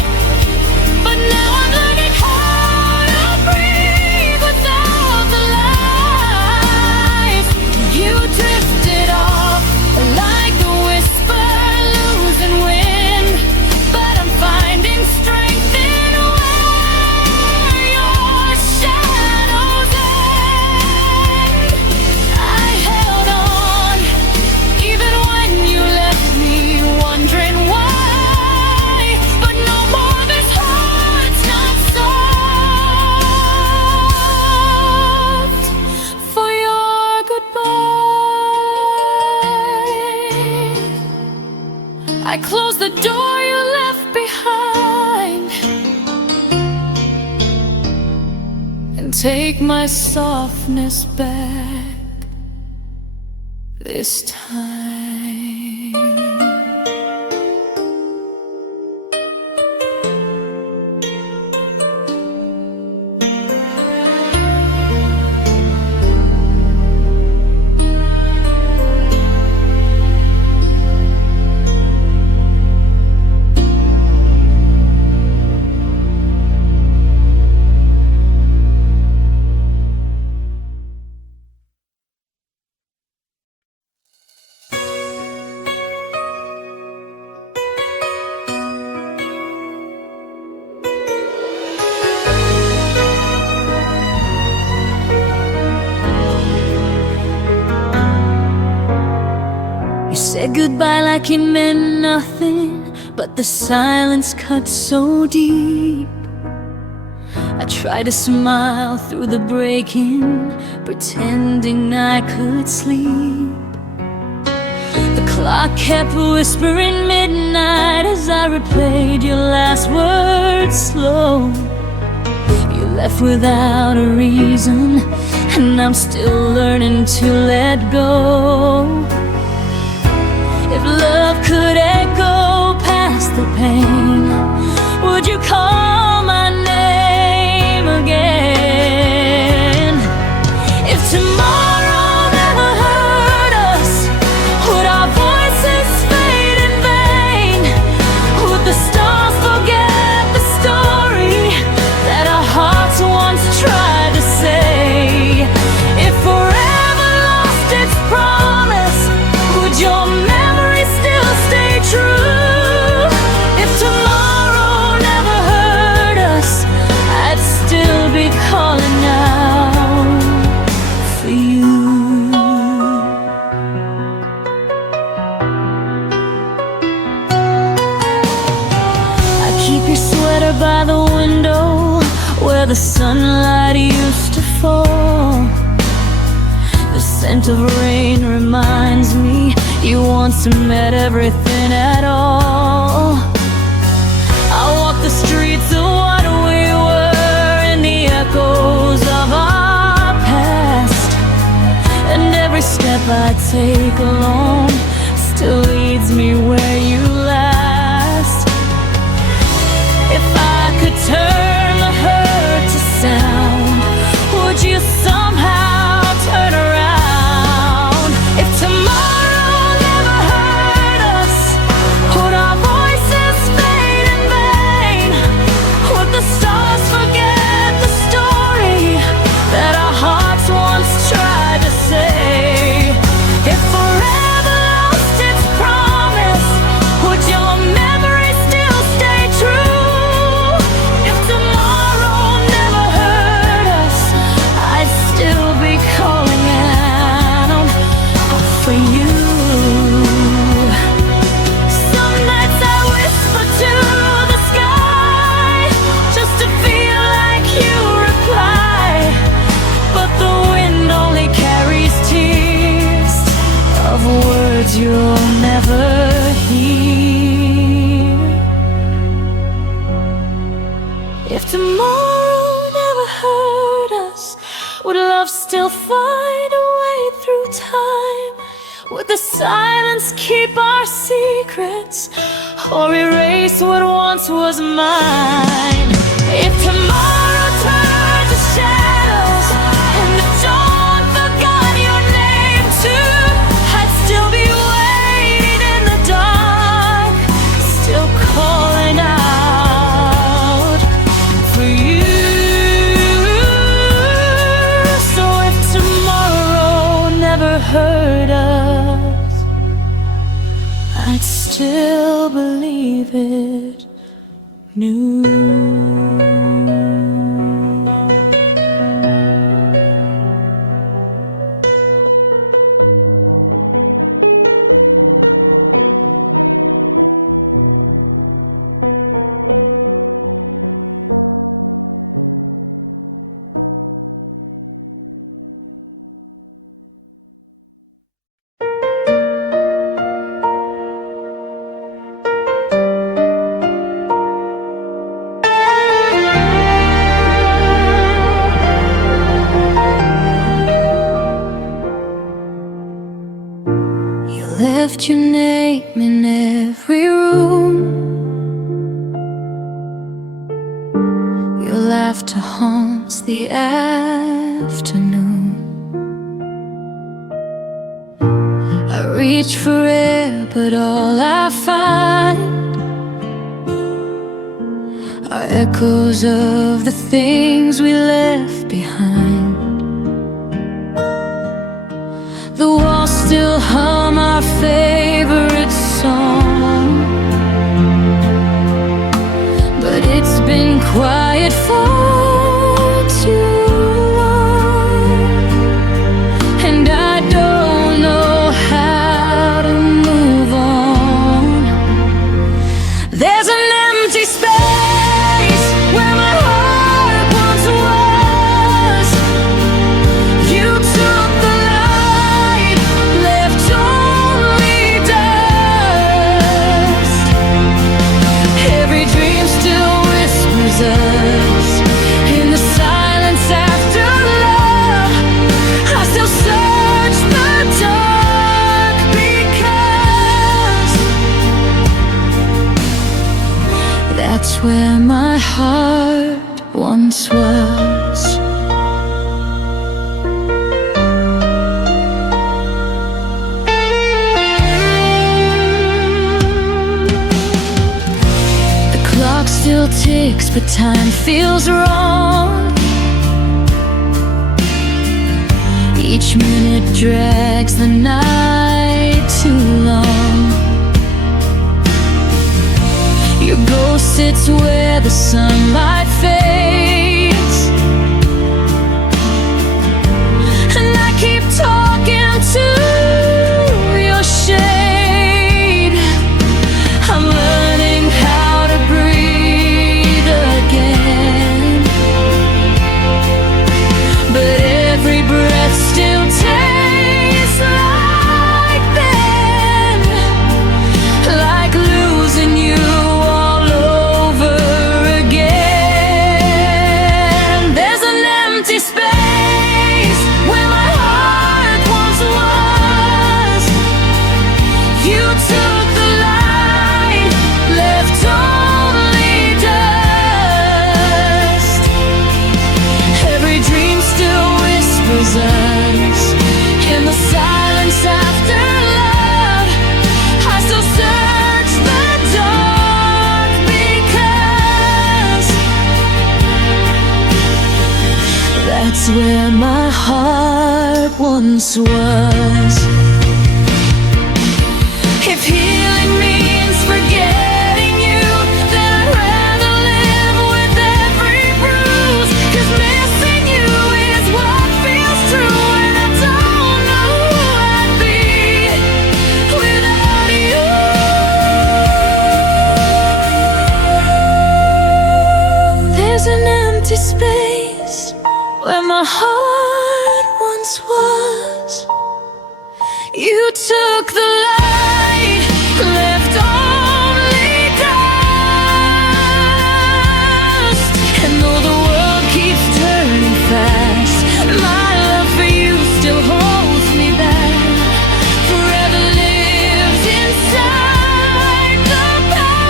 but now I'm learning how to breathe without the lies. You drifted off like a whisper losing wind, but I'm finding strength in where your shadows end. I held on even when you left me wondering why, but no more, this heart's not soft for your goodbye. I close the door you left behind and take my softness back this time. You said goodbye like it meant nothing, but the silence cut so deep. I tried to smile through the breaking, pretending I could sleep. The clock kept whispering midnight as I replayed your last words slow. You left without a reason, and I'm still learning to let go. If love could echo past the pain, would you call my name again? If tomorrow never hurt us, would our voices fade in vain? Would the stars forget the story that our hearts once tried to calling out for you. I keep your sweater by the window where the sunlight used to fall. The scent of rain reminds me you once meant everything at all. I walk the streets of what we were in the echoes of our past, and every step I take alone still leads me where you last. If I could turn the hurt to sound, would you somehow turn around? If tomorrow never hurt us, would our voices fade in vain? Would the stars forget the story that our hearts once tried to say? If forever lost its promise, would your memory still stay true? If tomorrow never hurt us, I'd still be calling out for you. Some nights I whisper to the sky just to feel like you reply, but the wind only carries tears of words you'll never hear. If tomorrow never hurt us, would love still find a way through time? Would the silence keep our secrets or erase what once was mine? If tomorrow turned to shadows and the dawn forgot your name too, I'd still be waiting in the dark, still calling out for you. So if tomorrow never hurt us, I'd still believe it new. Left your name in every room. Your laughter haunts the afternoon. I reach for air, but all I find are echoes of the things we left behind. The walls still hum our favorite song, but it's been quiet for too long, and I don't know how to move on. There's an empty space where my heart once was. You took the light, left only dust. Every dream still whispers us in the silence after love. I still search the dark because that's where my heart once was. The clock still ticks, but time feels wrong. Each minute drags the night too long. Your ghost sits where the sunlight fades, Jesus. In the silence after love, I still search the dark, because that's where my heart once was. If healing means forgetting you, then I'd rather live with every bruise, 'cause missing you is what feels true, and I don't know who I'd be without you. There's an empty space where my heart once was. You took the light, left only dust. And though the world keeps turning fast, my love for you still holds me back. Forever lives inside the past,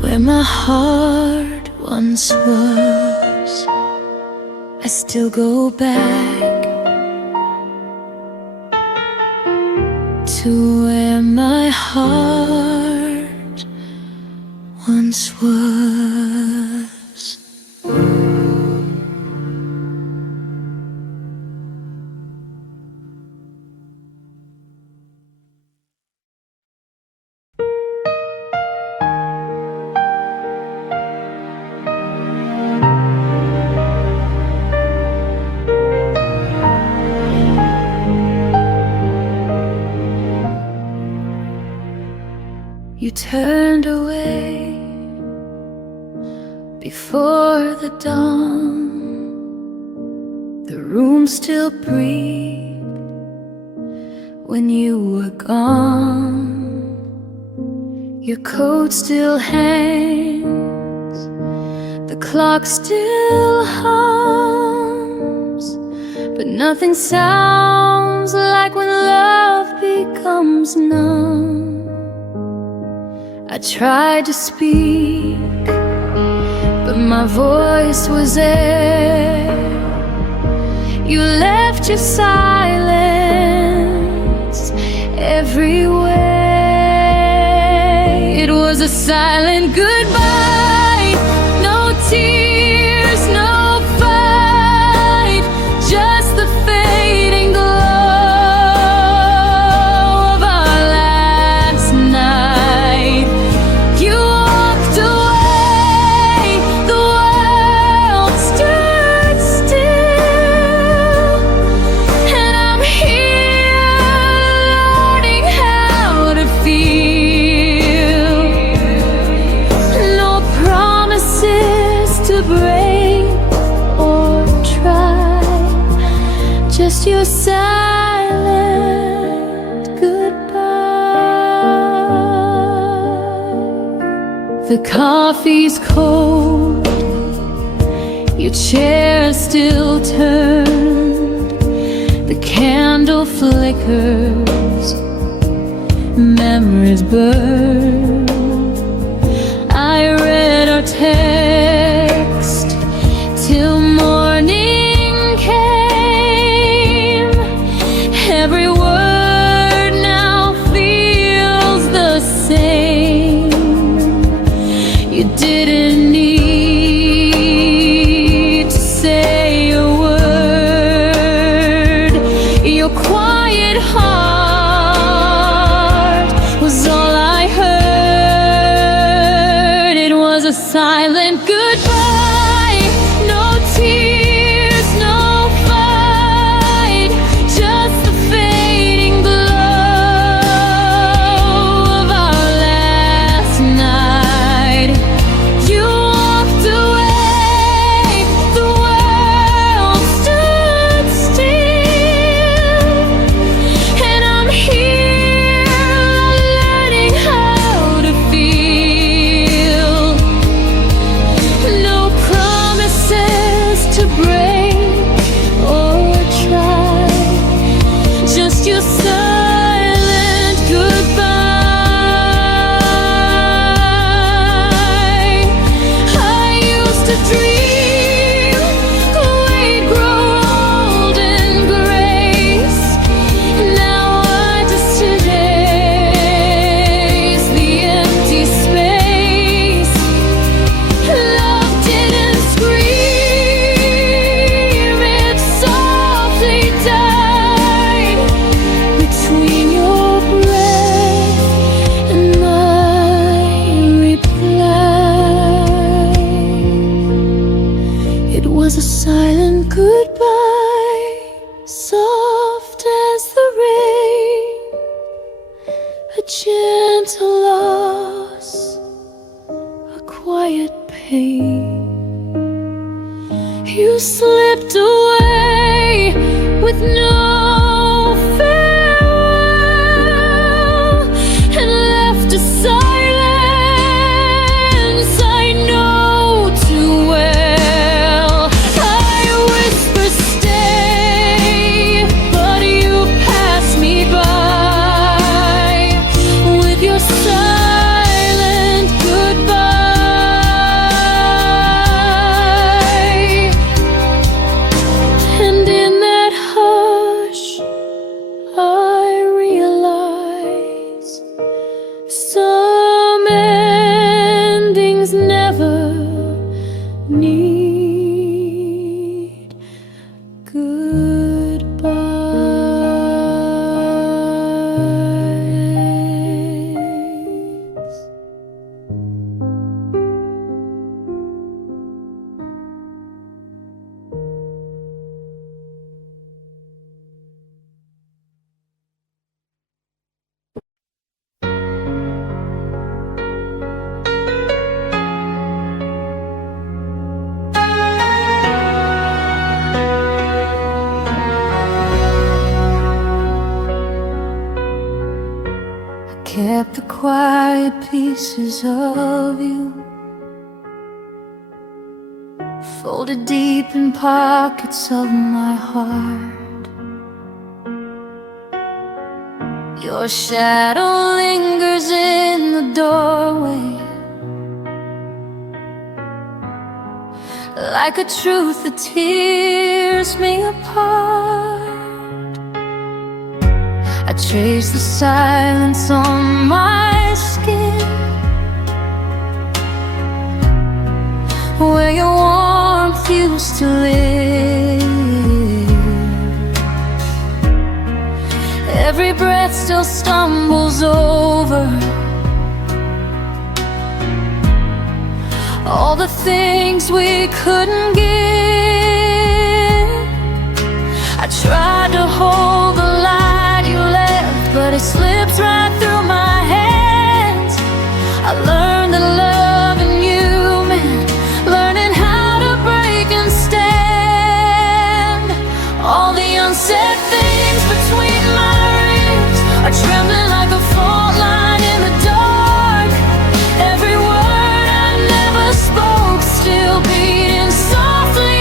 where my heart once was. I still go back to where my heart once was. You turned away before the dawn. The room still breathed when you were gone. Your coat still hangs, the clock still hums, but nothing sounds like when love becomes numb. I tried to speak, but my voice was air. You left your silence everywhere. It was a silent goodbye, no tears, no fight, just the fading glow of our last night. You walked away, the world stood still, and I'm here learning how to feel. No promises to break or try, just your silent goodbye. The coffee's cold, your chair still turned, the candle flickers, memories burn. I read our text till morning came. Every word now feels the same. You didn't need to say a word. Your quiet heart was all I heard. It was a silent goodbye, no tears, no fight, just the fading glow of our last night. You walked away, the world stood still, and I'm here learning how to feel. No Goodbye, soft as the rain, a gentle loss, a quiet pain. You slipped away with no farewell and left a silence I know too well. I whisper stay, but you pass me by with your silent goodbye. And in that hush I realize some endings never need goodbyes. Kept the quiet pieces of you folded deep in pockets of my heart. Your shadow lingers in the doorway like a truth that tears me apart. I trace the silence on my skin, where your warmth used to live. Every breath still stumbles over all the things we couldn't give. I tried to hold the light you left, but it slipped right through my hands. I learned that loving you meant learning how to break and stand. All the unsaid things between my ribs are trembling like a fault line in the dark. Every word I never spoke still beating softly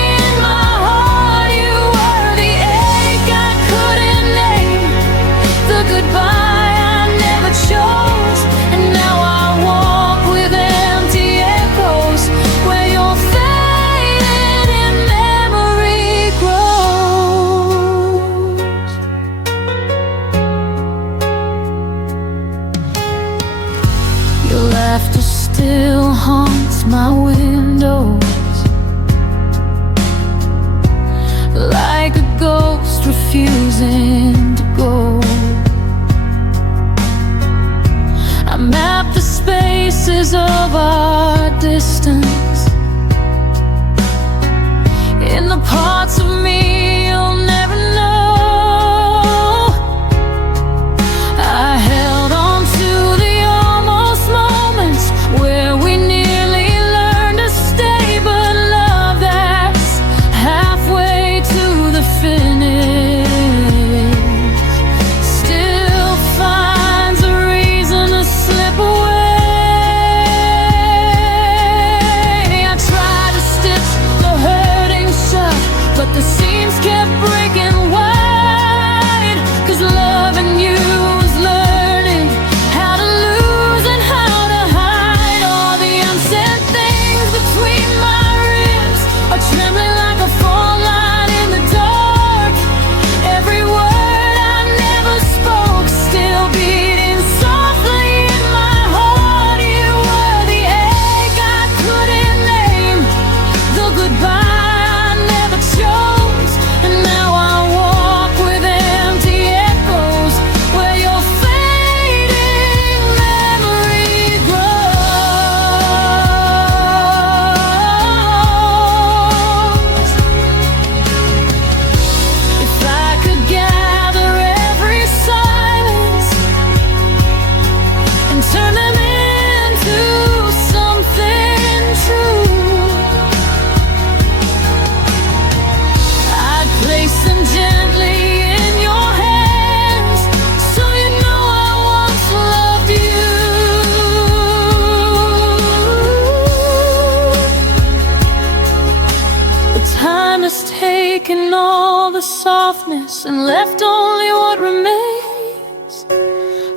taken all the softness and left only what remains.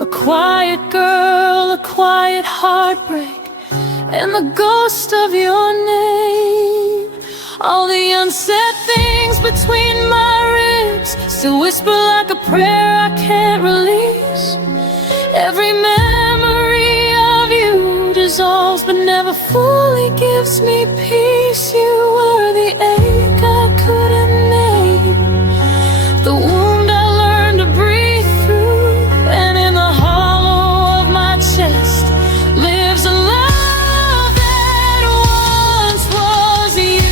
A quiet girl, a quiet heartbreak, and the ghost of your name. All the unsaid things between my ribs still whisper like a prayer I can't release. Every memory of you dissolves but never fully gives me peace. You were the ache I couldn't name, the wound I learned to breathe through, and in the hollow of my chest lives a love that once was you.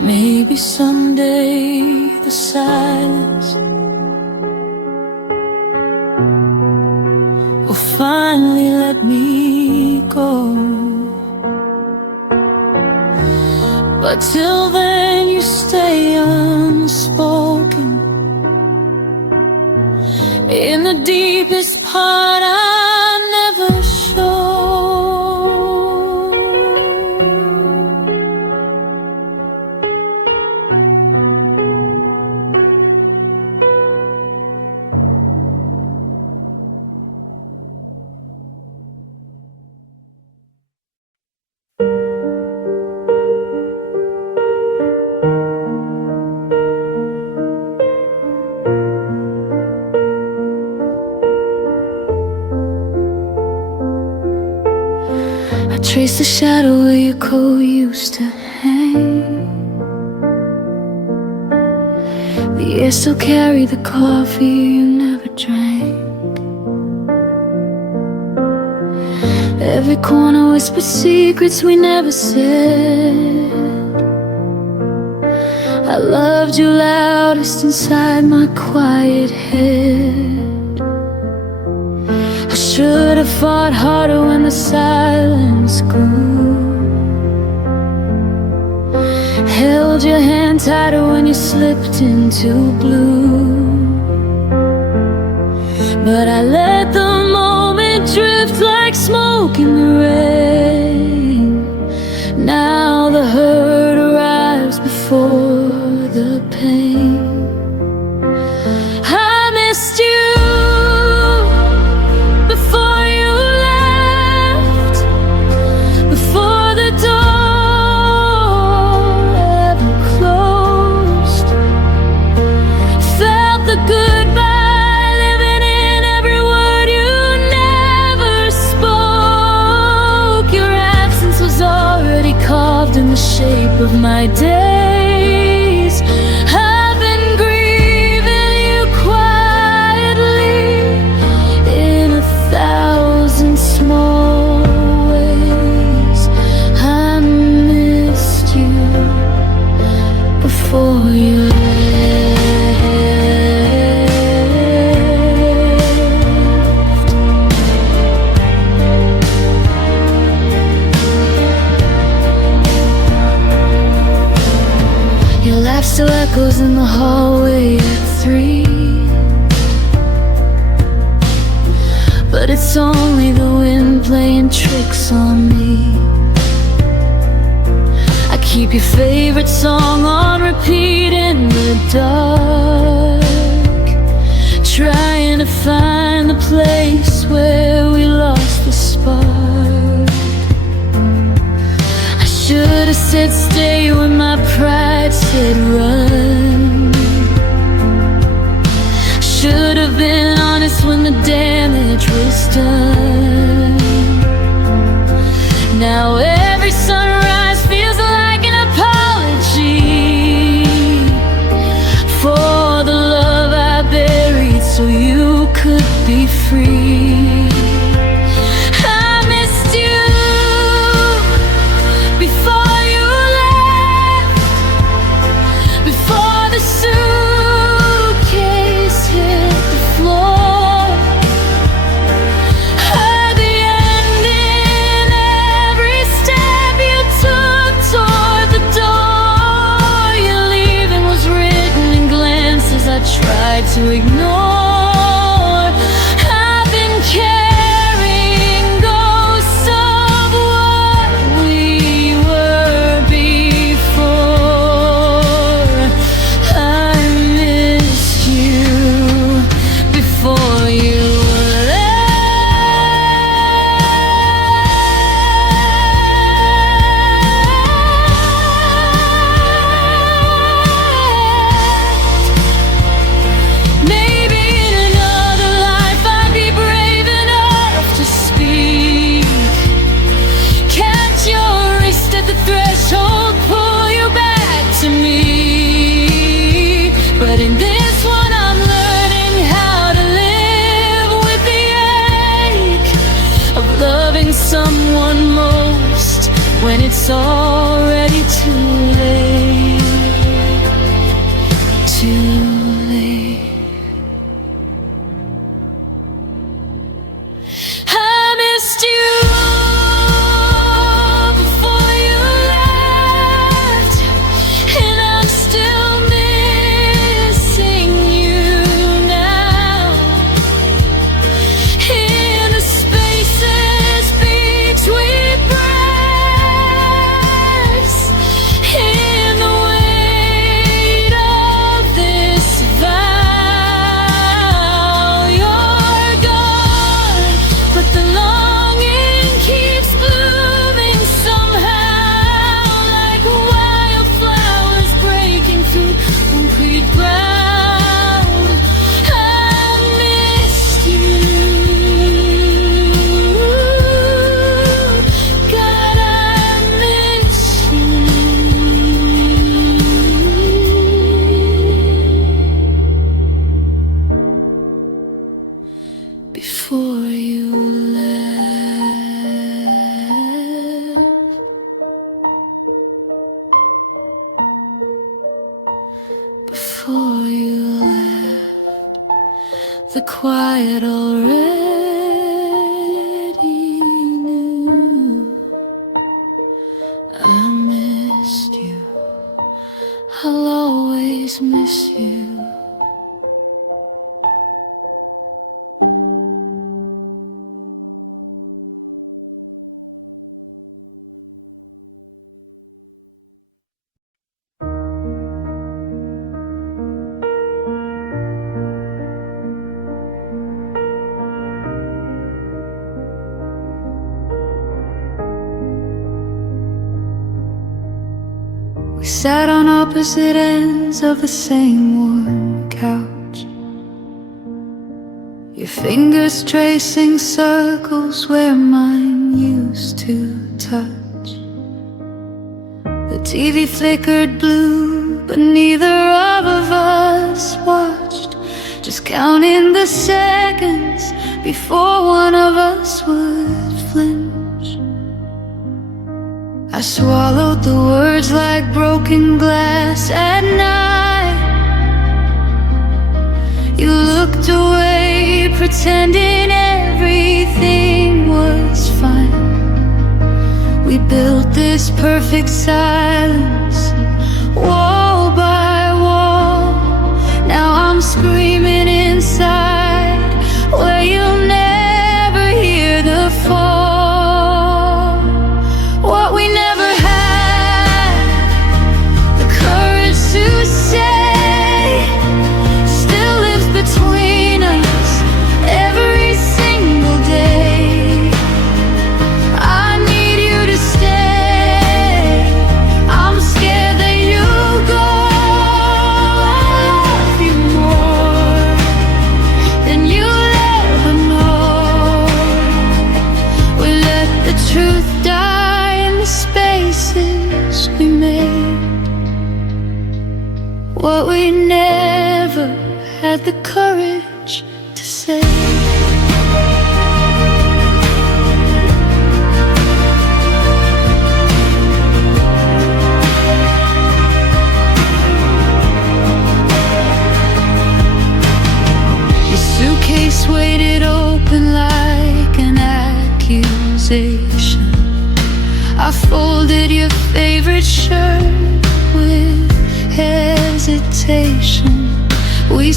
Maybe someday the silence will finally let me go, but till then you stay unspoken in the deepest part I never show. Trace the shadow where your coat used to hang. The air still carried the coffee you never drank. Every corner whispered secrets we never said. I loved you loudest inside my quiet head. I should have fought harder when the silence grew, held your hand tighter when you slipped into blue. But I let the moment drift like smoke in the rain. Now the hurt arrives before the pain. I missed you before you left, before the door ever closed. Felt the goodbye living in every word you never spoke. Your absence was already carved in the shape of my days. I've been grieving you quietly in 1,000 small ways. I missed you before you left. Your laugh still echoes in the hallway at 3, but it's only the wind playing tricks on me. I keep your favorite song on repeat in the dark, trying to find the place where we lost the spark. I should have said stay when my pride said run. Should have been honest when the damage was done. Now every sunrise feels like an apology for the love I buried so you could be free. I missed you before you left, before the suitcase hit the floor. I tried to ignore. I've been carrying ghosts of what we were before. I missed you before you threshold, pull you back to me. But in this one I'm learning how to live with the ache of loving someone most when it's already too late. Too late. I missed you before you left. Before you left, the quiet already knew. I missed you, I'll always miss you. We sat on opposite ends of the same worn couch, your fingers tracing circles where mine used to touch. The TV flickered blue, but neither of us watched, just counting the seconds before one of us would flinch. I swallowed the words like broken glass at night. You looked away, pretending everything was fine. We built this perfect silence, wall by wall. Now I'm screaming inside, where you'll never hear the fall. What we never had the courage to say still lives between us every single day. I need you to stay. I'm scared that you'll go. I love you more than you'll ever know. We let the truth die in the spaces we made. What we never had the courage to say. Your suitcase weighted open like an accusation. I folded your favorite shirt with hesitation. We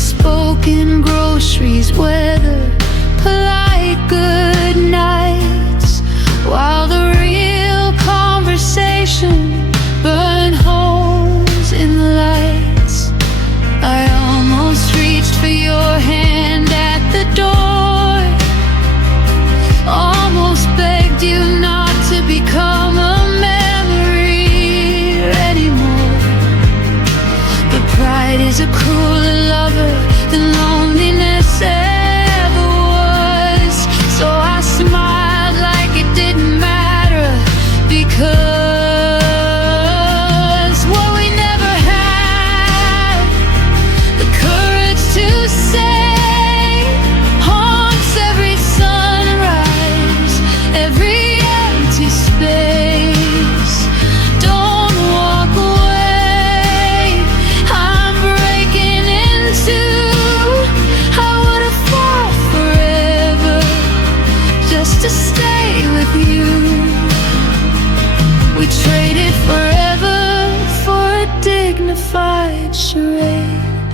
charade.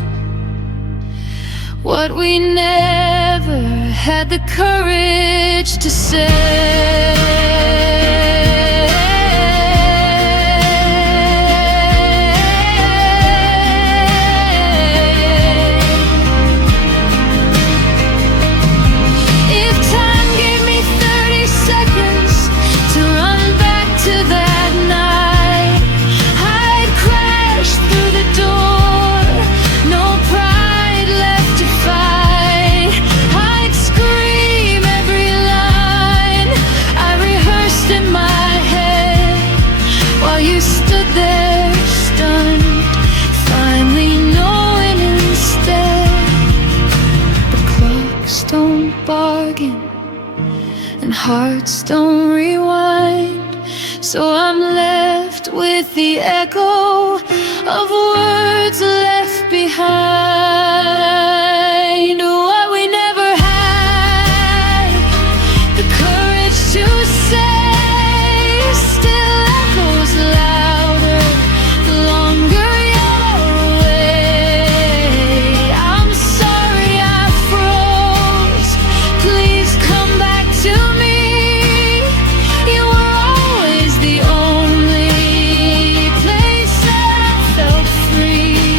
What we never had the courage to say. And hearts don't rewind, so I'm left with the echo of words left behind. What we never had the courage to say still echoes louder the longer you're away. I'm sorry I froze, please come back to me. You were always the only place that I felt free.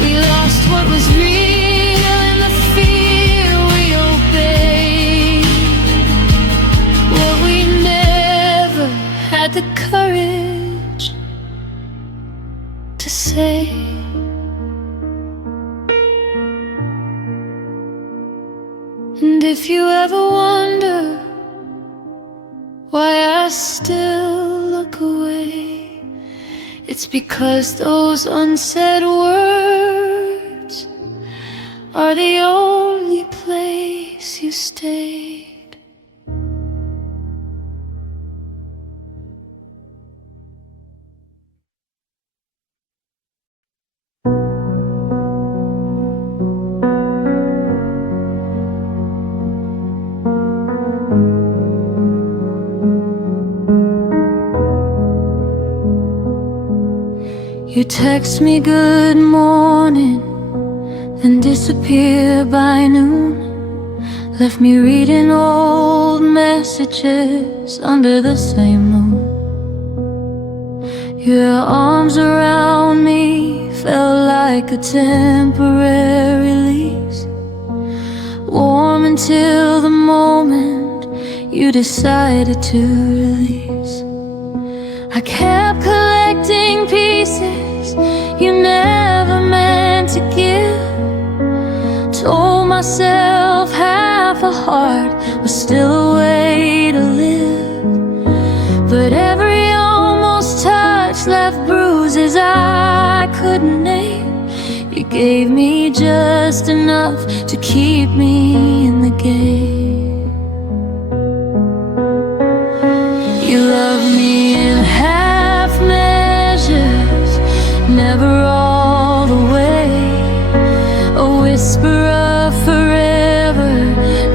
We lost what was real in the fear we obeyed. What we never had the courage to say. And if you ever wonder why I still look away, it's because those unsaid words are the only place you stayed. You text me good morning, then disappear by noon. Left me reading old messages under the same moon. Your arms around me felt like a temporary release, warm until the moment you decided to release. I kept collecting pieces you never meant to give. Told myself half a heart was still a way to live, but every almost touch left bruises I couldn't name. You gave me just enough to keep me in the game. You loved me in half measures, never all the way. A whisper of forever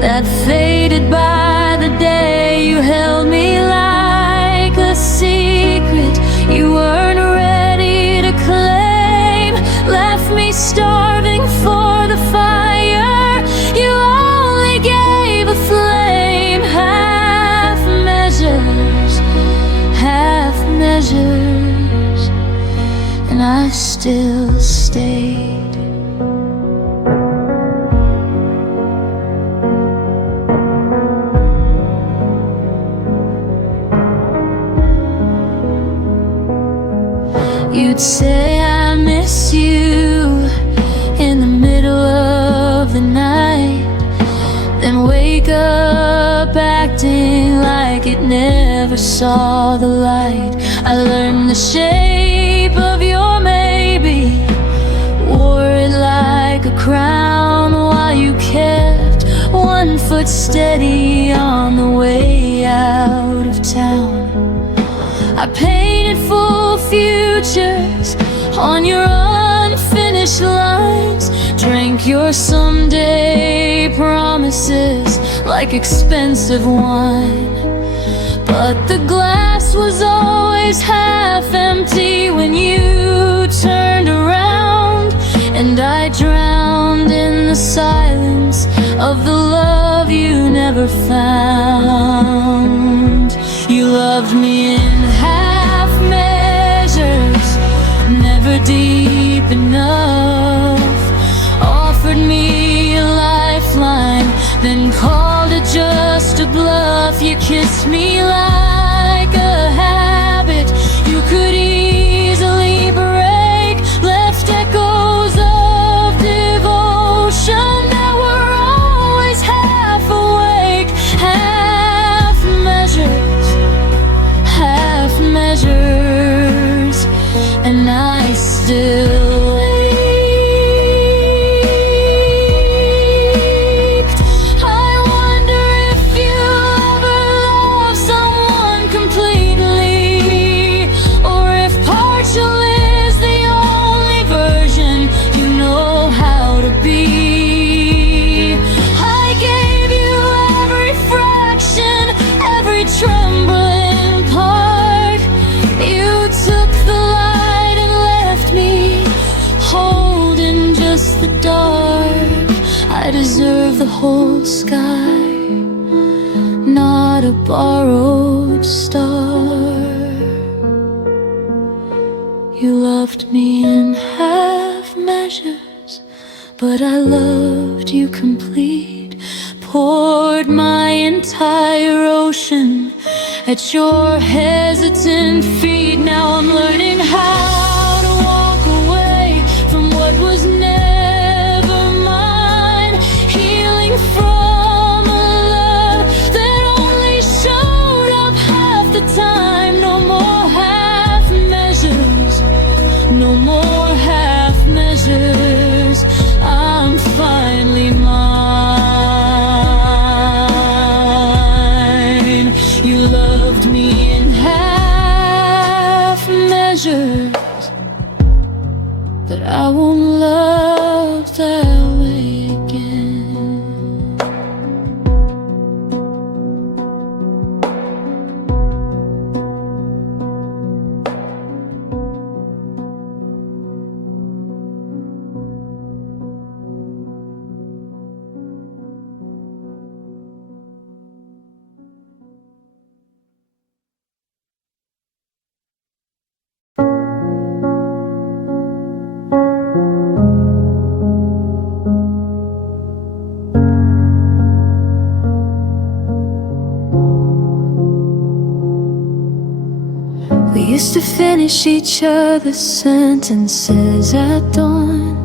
that faded by the day. You held me like a secret you weren't ready to claim. Left me starving for the fire you only gave a flame. Half measures, half measures, and I still stayed. You'd say I miss you in the middle of the night, then wake up acting like it never saw the light. I learned the shape of your maybe, wore it like a crown while you kept one foot steady on the way out of town. I painted full futures on your unfinished lines, drank your someday promises like expensive wine. But the glass was always half empty when you turned around. ever found. You loved me in half measures, never deep enough. Offered me a lifeline, then called it just a bluff. You kissed me like a habit you could easily break, left echoes of devotion that were always half awake. Half measures, and I still ached. I wonder if you ever love someone completely, or if partial is the only version you know how to be. I gave you every fraction, every trembling part. You took the light and left me holding just the dark. I deserve the whole sky, not a borrowed star. You loved me in half measures, but I loved you complete. Poured my entire ocean at your hesitant feet. Now I'm learning how to walk away from what was never mine, healing from a love that only showed up half the time. No more half measures, no more half measures. I'm finally mine. You loved me in half measures, but I won't love that way again. We used to finish each other's sentences at dawn.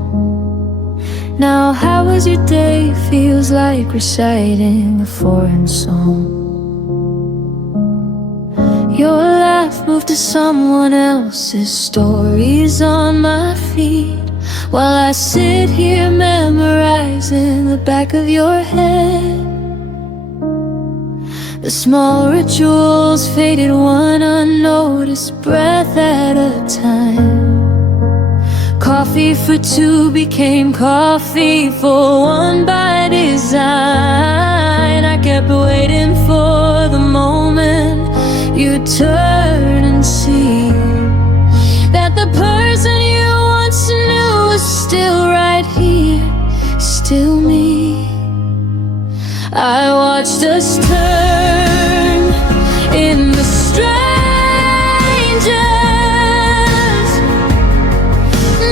Now how was your day feels like reciting a foreign song. Your laugh moved to someone else's stories on my feet, while I sit here memorizing the back of your head. The small rituals faded one unnoticed breath at a time. Coffee for two became coffee for one by design. I kept waiting for the moment you'd turn and see that the person you once knew was still right here, still me. I watched us turn into strangers.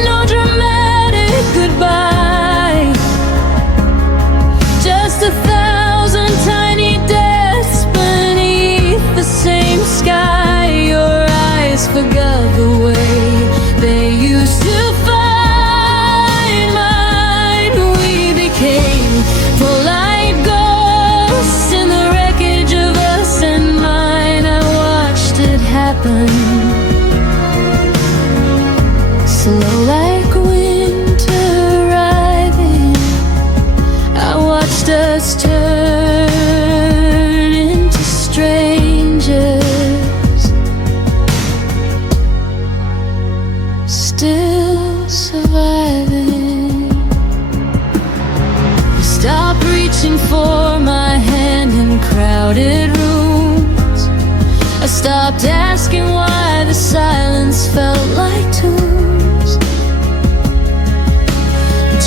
No dramatic goodbye, just 1,000 tiny deaths beneath the same sky. Your eyes forgot the way they used to find mine. We became polite ghosts in the wreckage of us and mine. I watched it happen, slow like winter arriving. I watched us turn into strangers, still surviving. Stop reaching for my hand in crowded rooms. I stopped asking why the silence felt like tunes.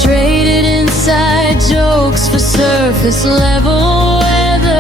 Traded inside jokes for surface level weather.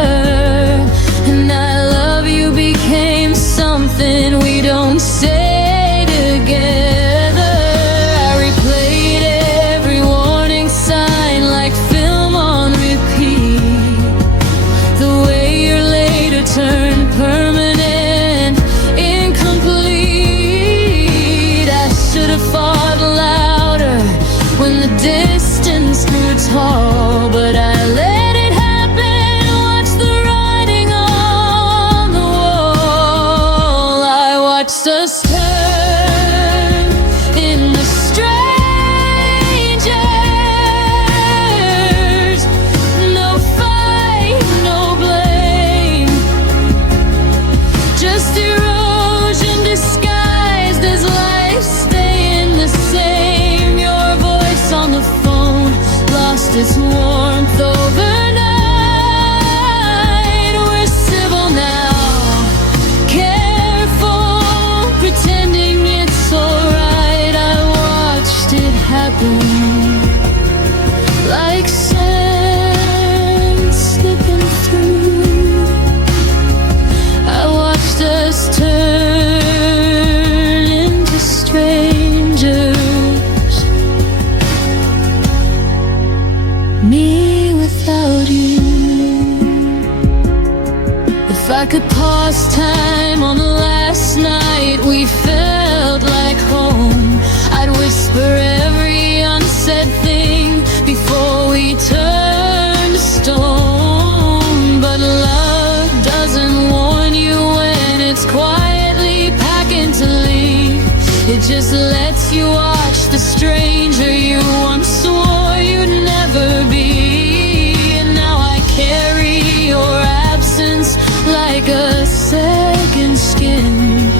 just lets you watch the stranger you once swore you'd never be. And now I carry your absence like a second skin.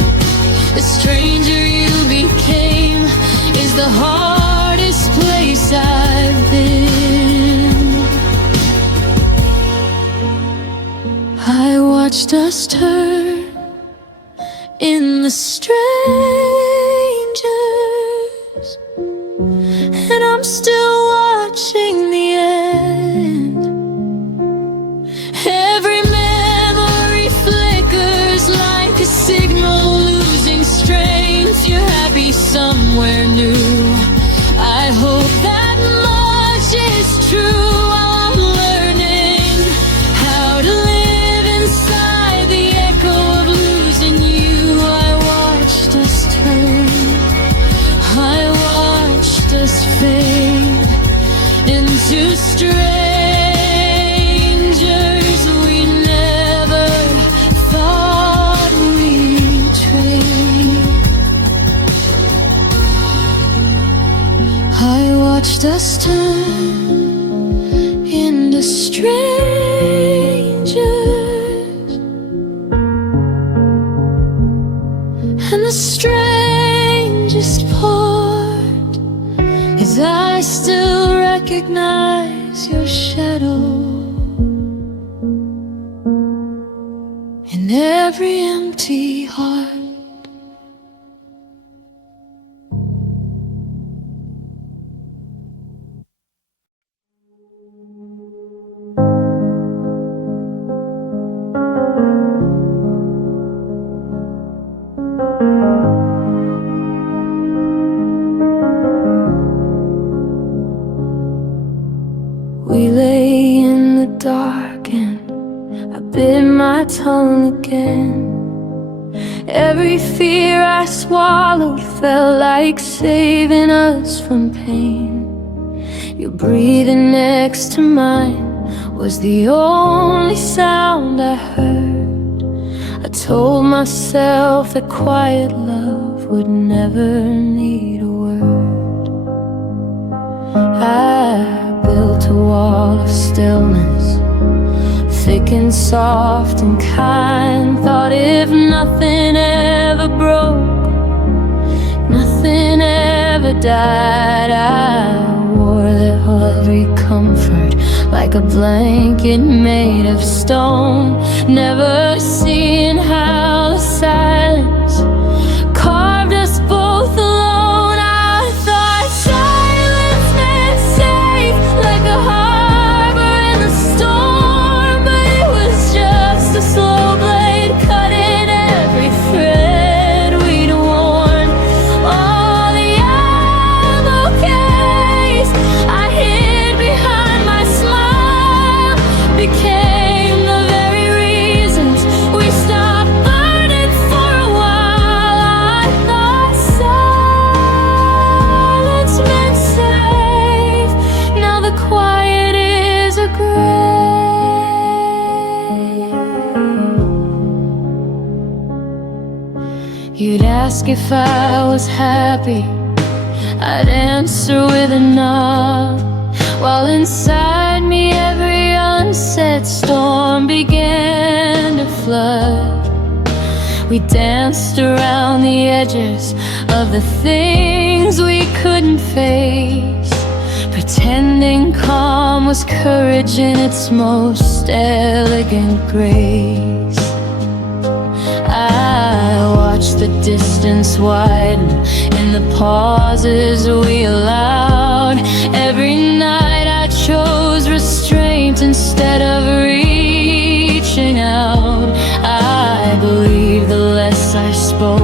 The stranger you became is the hardest place I've been. I watched us turn in the strangers, and I'm still watching the end. Every memory flickers like a signal losing strength. You're happy somewhere new. I hope that much is true. While I'm learning how to live inside the echo of losing you, I watched us turn, I watched us fade into strangers we never thought we'd trade. I watched us turn into strangers, and the strangest part is I still recognize your shadow in every empty heart. We lay in the dark and I bit my tongue again. Every fear I swallowed felt like saving us from pain. Your breathing next to mine was the only sound I heard. I told myself that quiet love would never need a word. I built a wall of stillness, thick and soft and kind. Thought if nothing ever broke, nothing ever died. I wore that heavy comfort like a blanket made of stone, never seeing how the silence carved us both alone. I thought silence meant safe, like a harbor in the storm, but it was just a slow blade cutting every thread we'd worn. All the ammo case I hid behind my smile became the very reasons we stopped burning for a while. I thought silence meant safe, now the quiet is a grave. You'd ask if I was happy, I'd answer with a nod, while inside me every unsaid storm began to flood. We danced around the edges of the things we couldn't face, pretending calm was courage in its most elegant grace. I watched the distance widen in the pauses we allowed. Every night I chose restraint instead of reaching out. I believe the less I spoke,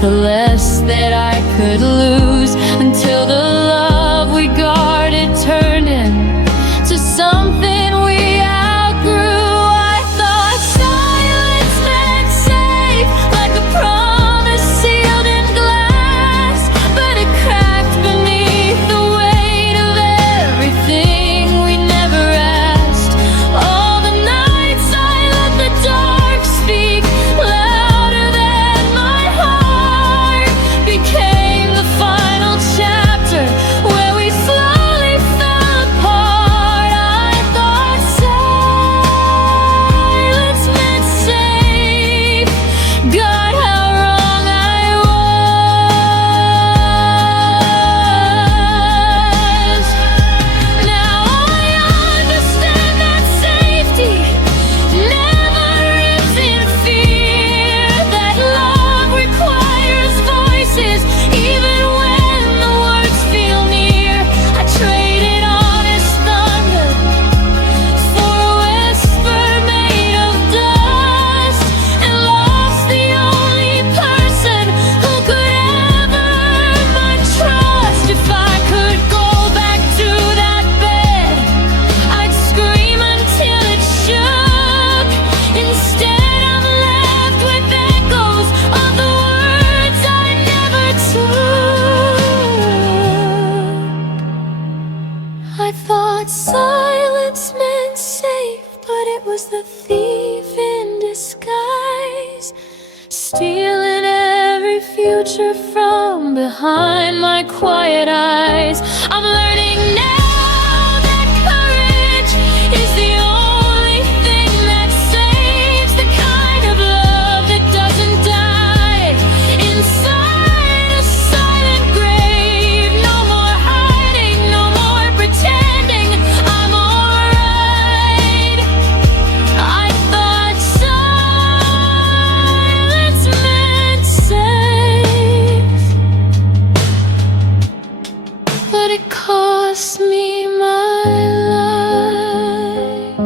the less that I could lose, until the love we guarded turned into something we outgrew. I thought silence meant safe, like a promise sealed in glass, but it cracked beneath the weight of everything we never asked. All the nights I let the dark speak louder than my heart, treasure from behind my quiet eyes. I'm learning now that courage is the only thing that saves, the kind of love that doesn't die inside a silent grave. No more hiding, no more pretending I'm alright. I thought silence meant safe, but it cost me my life.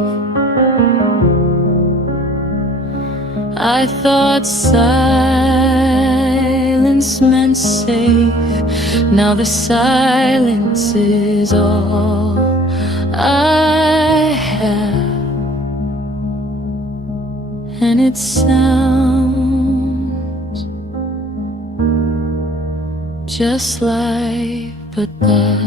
I thought silence meant safe. Now the silence is all I have, and it sounds just like but that.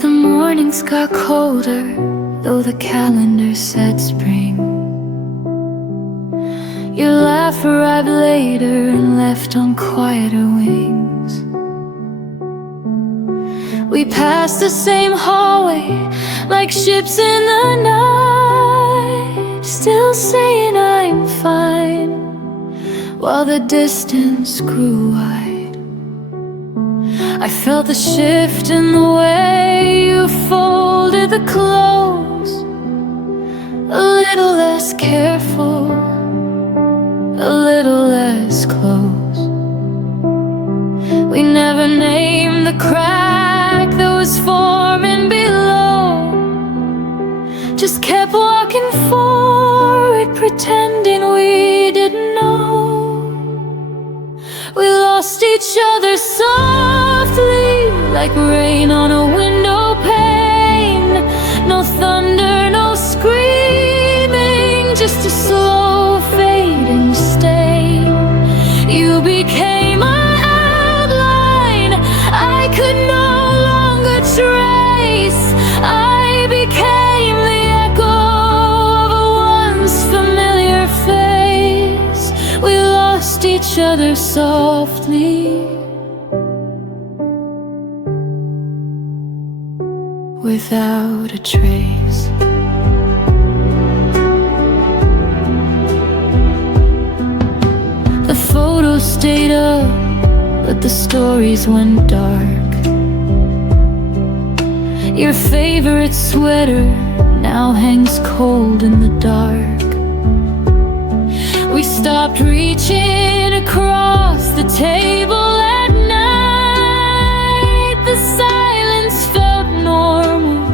The mornings got colder, though the calendar said spring. Your laugh arrived later and left on quieter wings. We passed the same hallway like ships in the night, still saying I'm fine, while the distance grew wide. I felt the shift in the way you folded the clothes, a little less careful, a little less close. We never named the crack that was forming below, just kept walking forward, pretending we didn't know. We lost each other softly, like rain on a window pane. No thunder, no screaming, just a slow fading stain. You became my outline I could no longer trace. I became the echo of a once familiar face. We lost each other softly, without a trace. The photos stayed up, but the stories went dark. Your favorite sweater now hangs cold in the dark. We stopped reaching across the table at night. The silence felt normal,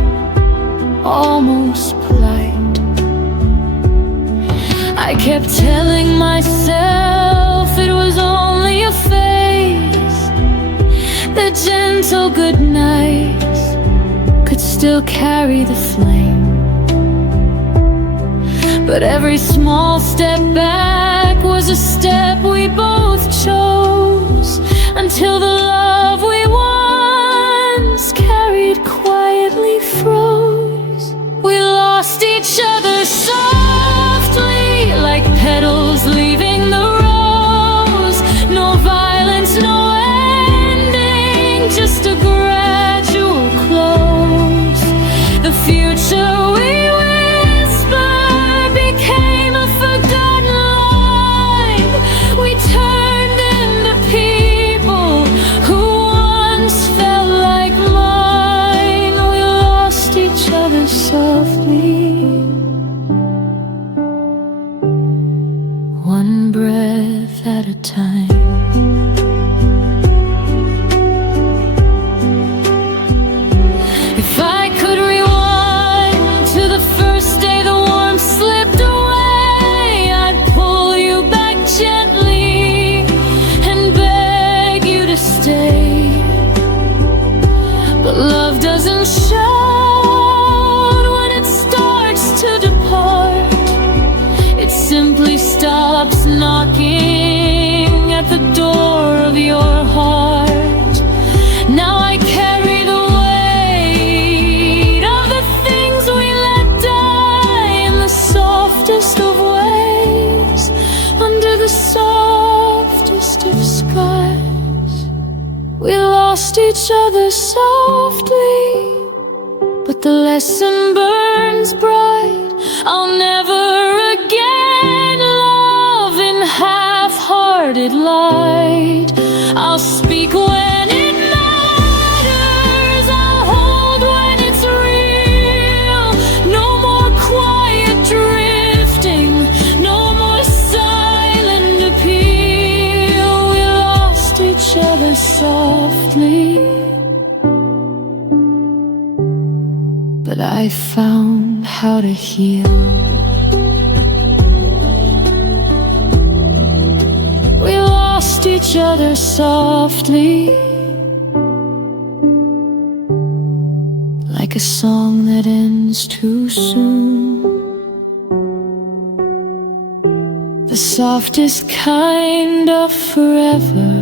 almost polite. I kept telling myself it was only a phase, that gentle good nights could still carry the flame. But every small step back was a step we both chose, until the love we once carried quietly froze. We lost each other softly, like petals leaving the rose. No violence, no ending, just a gradual close. The future we whispered became a forgotten line. We turned into people who once felt like mine. We lost each other softly, one breath at a time. If I could rewind to the first day the warmth slipped away, I'd pull you back gently and beg you to stay. But love doesn't shout when it starts to depart. slowly stops knocking at the door of your heart. Now I carry the weight of the things we let die in the softest of ways, under the softest of skies. We lost each other softly, but the lesson burns bright. I'll never again love in half-hearted light. I'll speak when it matters, I'll hold when it's real. No more quiet drifting, no more silent appeal. We lost each other softly, but I found how to heal. We lost each other softly, like a song that ends too soon. The softest kind of forever.